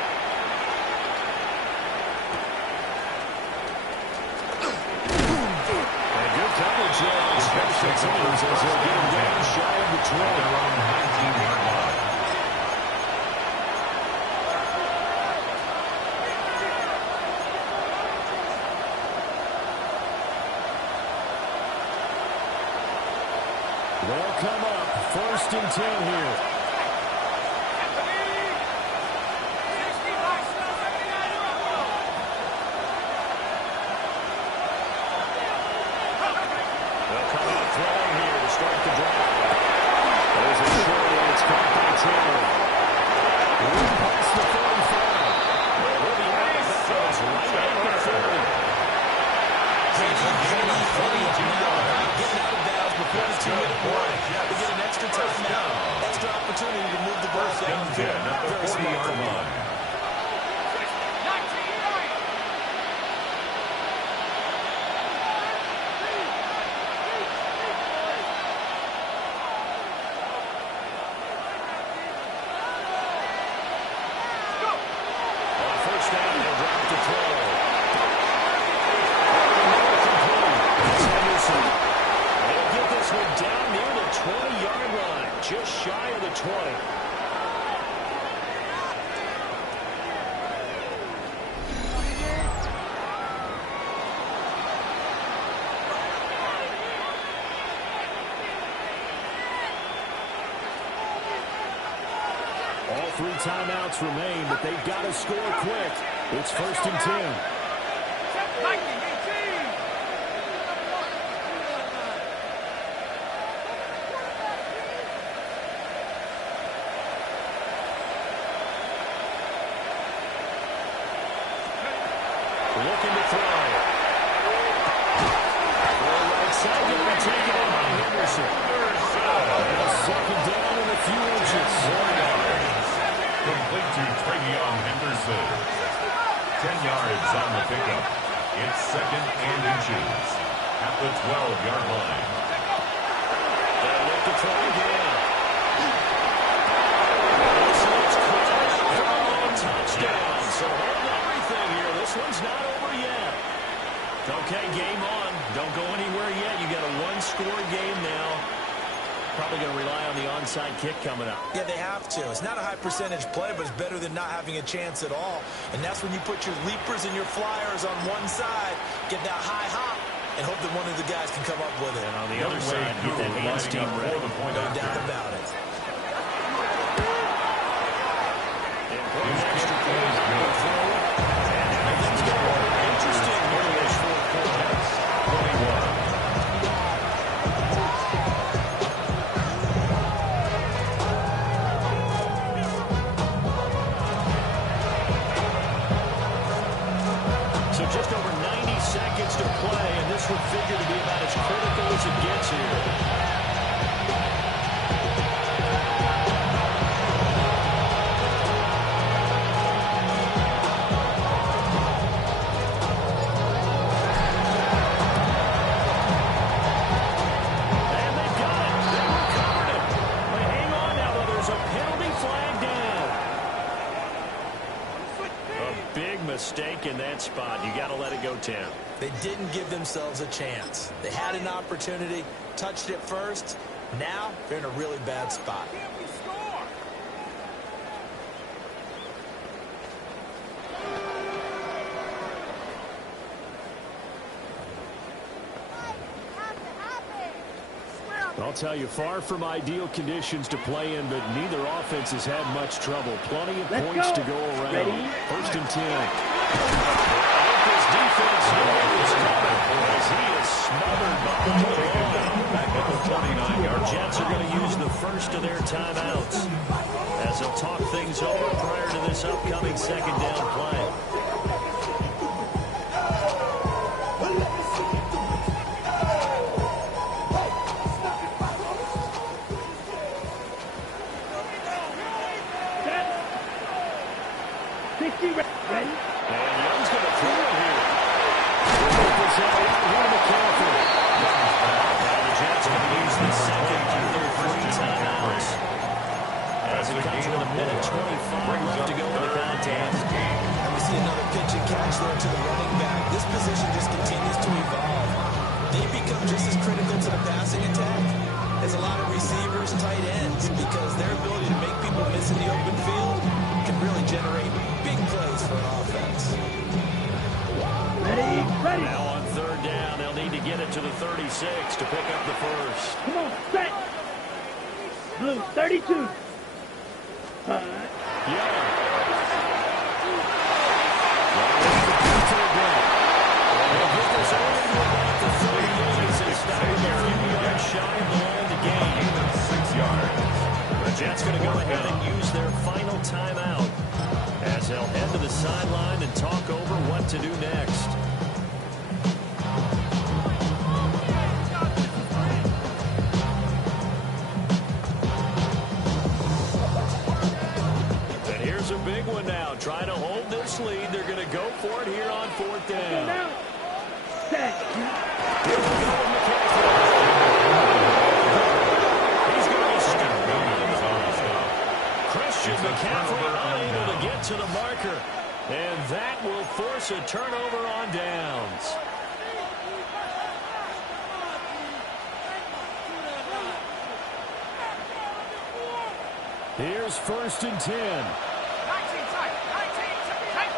Coverage there on special teams as they'll get him down shy of the 20. They're on the 19-yard line. They'll come up 1st and 10 here. timeouts remain, but they've got to score quick. It's 1st and 10. Looking to throw. Right side, going to take it in by Henderson. Second down and a few inches. 4 yards. Complete to Travion Henderson. 10 yards on the pickup. It's 2nd and inches at the 12-yard line. They'll look to try again. Touchdown. So hold everything here. This one's not over yet. Okay, game on. Don't go anywhere yet. You got a one-score game now. Probably going to rely on the onside kick coming up. Yeah, they have to. It's not a high percentage play, but it's better than not having a chance at all. And that's when you put your leapers and your flyers on one side, get that high hop, and hope that one of the guys can come up with it. And on the other side, get that hands team ready. No doubt about it. Interesting here in this 4th quarter. 21. So just over 90 seconds to play, and this would figure to be about as critical as it gets here. Mistake in that spot. You got to let it go 10. They didn't give themselves a chance. They had an opportunity, touched it first. Now they're in a really bad spot. I'll tell you, far from ideal conditions to play in, but neither offense has had much trouble. Plenty of points to go around. Ready? 1st and 10. His defense is coming as he is smothered behind the line. Back at the 49-yard line. Jets are going to use the first of their timeouts as they'll talk things over prior to this upcoming 2nd down play. Ready? And Young's going to throw it here. Now the Jets going to use the 2nd of their 3 timeouts. As it comes with a minute 25 left to go in the contest. And we see another pitch and catch there to the running back. This position just continues to evolve. They become just as critical to the passing attack as a lot of receivers, tight ends, because their ability to make people miss in the open field can really generate big plays for an offense. Ready? Now on 3rd down, they'll need to get it to the 36 to pick up the first. Come on, set. Blue, 32. Young. They'll get this over to about the 38 as they stop a few yards shy of the end of the game. 6 yards. The Jets going to go ahead and use their final timeout as they'll head to the sideline and talk over what to do next. And here's a big one now. Trying to hold this lead. They're going to go for it here on 4th down. McCaffrey unable to get to the marker, and that will force a turnover on downs. Here's 1st and 10. 19 tight, 19 tight,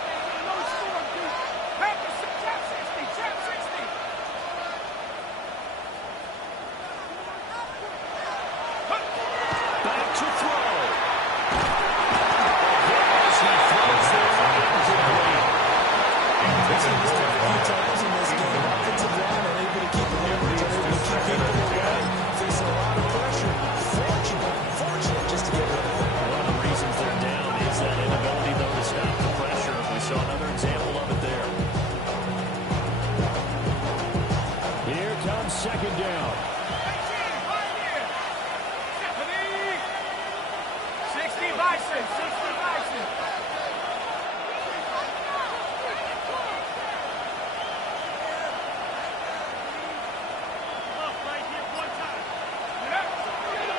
no score, dude. Panthers, Jets 60, Jets 60. Back to throw. stop the pressure. We saw another example of it there. Here comes second down. 60 Bison, 60 Bison.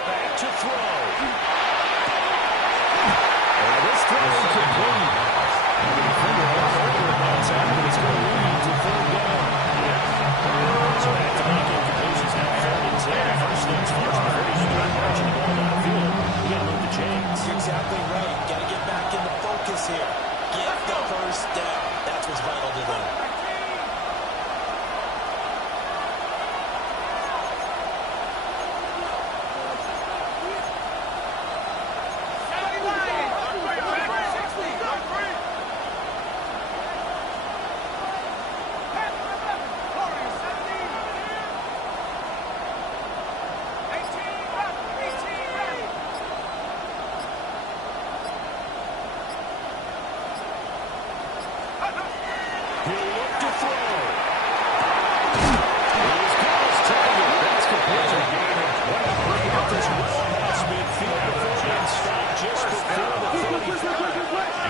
Back to throw. This throw is complete. The defender had over that time, but it's going to lead to third down. So back to make incompletions now, 3rd and 10. First things first, before you start marching the ball down the field, you got to move the chains. You're exactly right. Got to get back in the focus here. Get the first down. That's what's vital to them.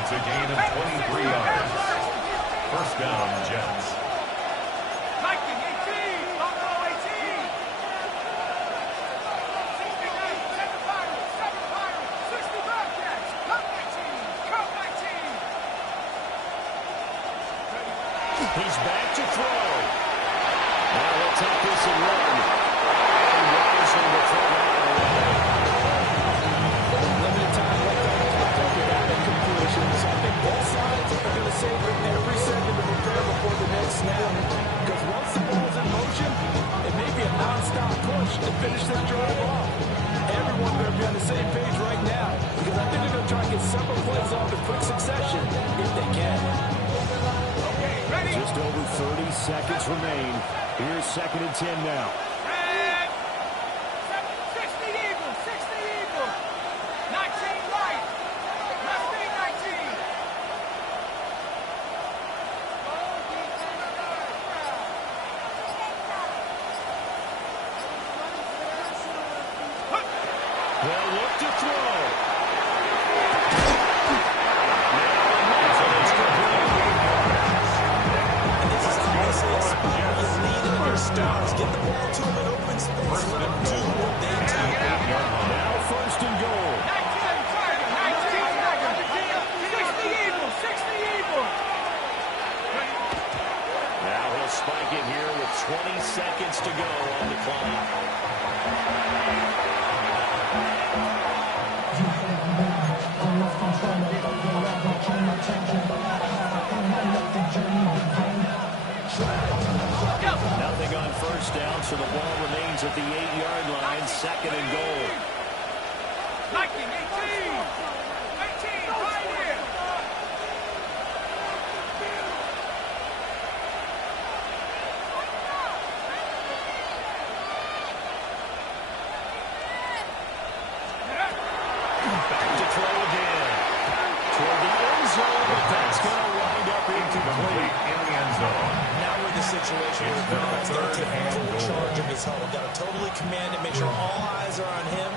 It's a gain of 23 yards. First down, Jets. Viking 18, Buffalo 18. 7 Pirates, 7 Pirates, 60 Bobcats, Cup 19, Cup 19. He's back to throw. Now he'll take this and run. And Robinson will throw that away. Limited time left on his protected out of completions. I think both sides are going to savor every second to prepare before the next snap. Because once the ball's in motion, it may be a non-stop push to finish this drive off. Everyone's going to be on the same page right now because I think they're going to try to get several plays off in quick succession if they can. Just over 30 seconds remain. Here's 2nd and 10 now. 60 Eagles, 60 Eagles. 19 right. Left wing 19. They'll look to throw. Stars. Get the ball to him in open space. Let him do what they do. Now 1st and goal. 60 Eagles, 60 Eagles. Now he'll spike it here with 20 seconds to go on the clock. Nothing on 1st down, so the ball remains at the 8-yard line. 2nd and goal. Viking 18. 18 right here. Back to throw again. Toward the end zone, but that's going to wind up incomplete. In the end zone. Now we're in the situation where the quarterback's got to take full charge of his huddle. Got to totally command it, make sure all eyes are on him.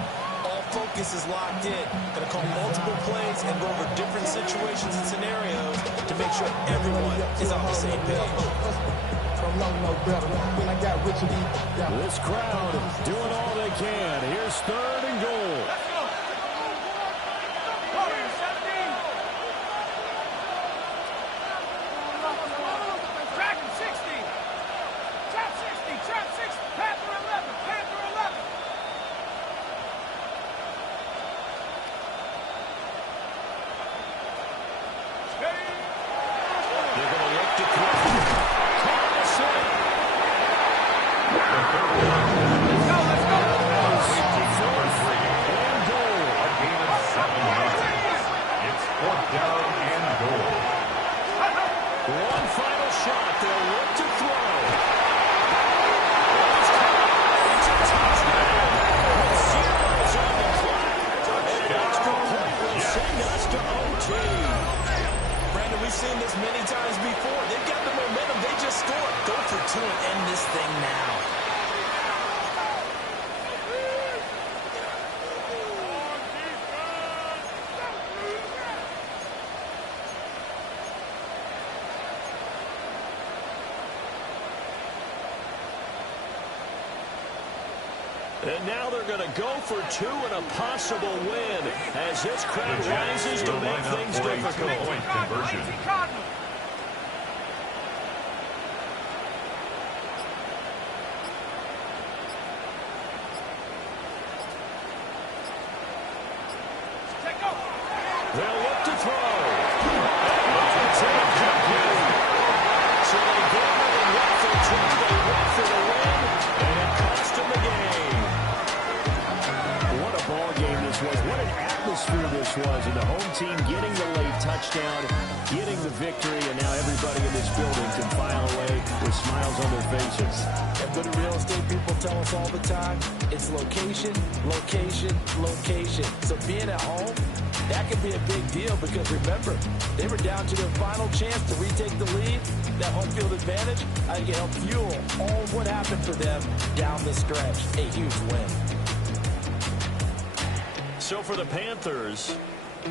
All focus is locked in. Got to call multiple plays and go over different situations and scenarios to make sure everyone is on the same page. This crowd doing all they can. Here's 3rd and goal. Let's go. Warriors 17. Dragon 60. Trap 60. Trap 60. Panther 11. Panther 11. They're going to look to throw. Let's go. And goal. A gain of 7 yards. It's 4th down and goal. One final shot. They'll look to throw. With zeros on the clock. An extra point will send us to OT. seen this many times before. They've got the momentum. They just scored. Go for two and end this thing now. And now they're going to go for two and a possible win as this crowd rises to make things difficult. Point conversion. They'll look to throw. It's incomplete. So they go and went for two. They went for the win, and it cost them the game. What a ball game this was. What an atmosphere this was. And the home team getting the late touchdown, getting the victory, and now everybody in this building can file away with smiles on their faces. And what do real estate people tell us all the time? It's location, location, location. So being at home, that could be a big deal because, remember, they were down to their final chance to retake the lead. That home field advantage, I think it helped fuel all of what happened for them down the stretch. A huge win. So for the Panthers,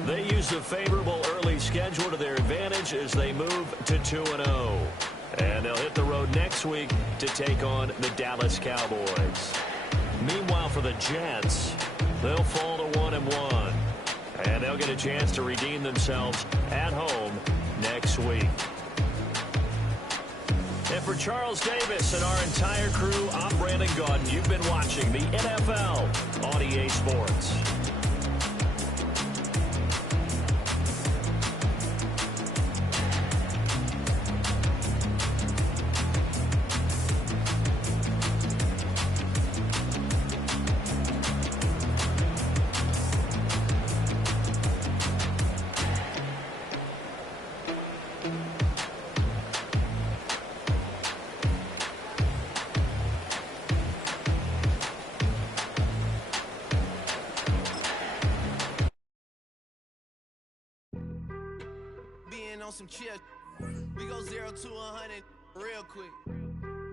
they use a favorable early schedule to their advantage as they move to 2-0. And they'll hit the road next week to take on the Dallas Cowboys. Meanwhile, for the Jets, they'll fall to 1-1. And they'll get a chance to redeem themselves at home next week. And for Charles Davis and our entire crew, I'm Brandon Gaudin. You've been watching the NFL on EA Sports. On some chill, we go 0 to 100 real quick.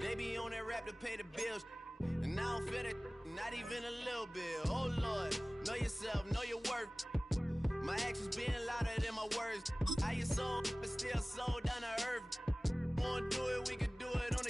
They be on that rap to pay the bills, and I don't feel it, not even a little bit. Oh Lord, know yourself, know your worth. My actions being louder than my words. How you sold, but still sold down to earth. Wanna do it, we can do it on the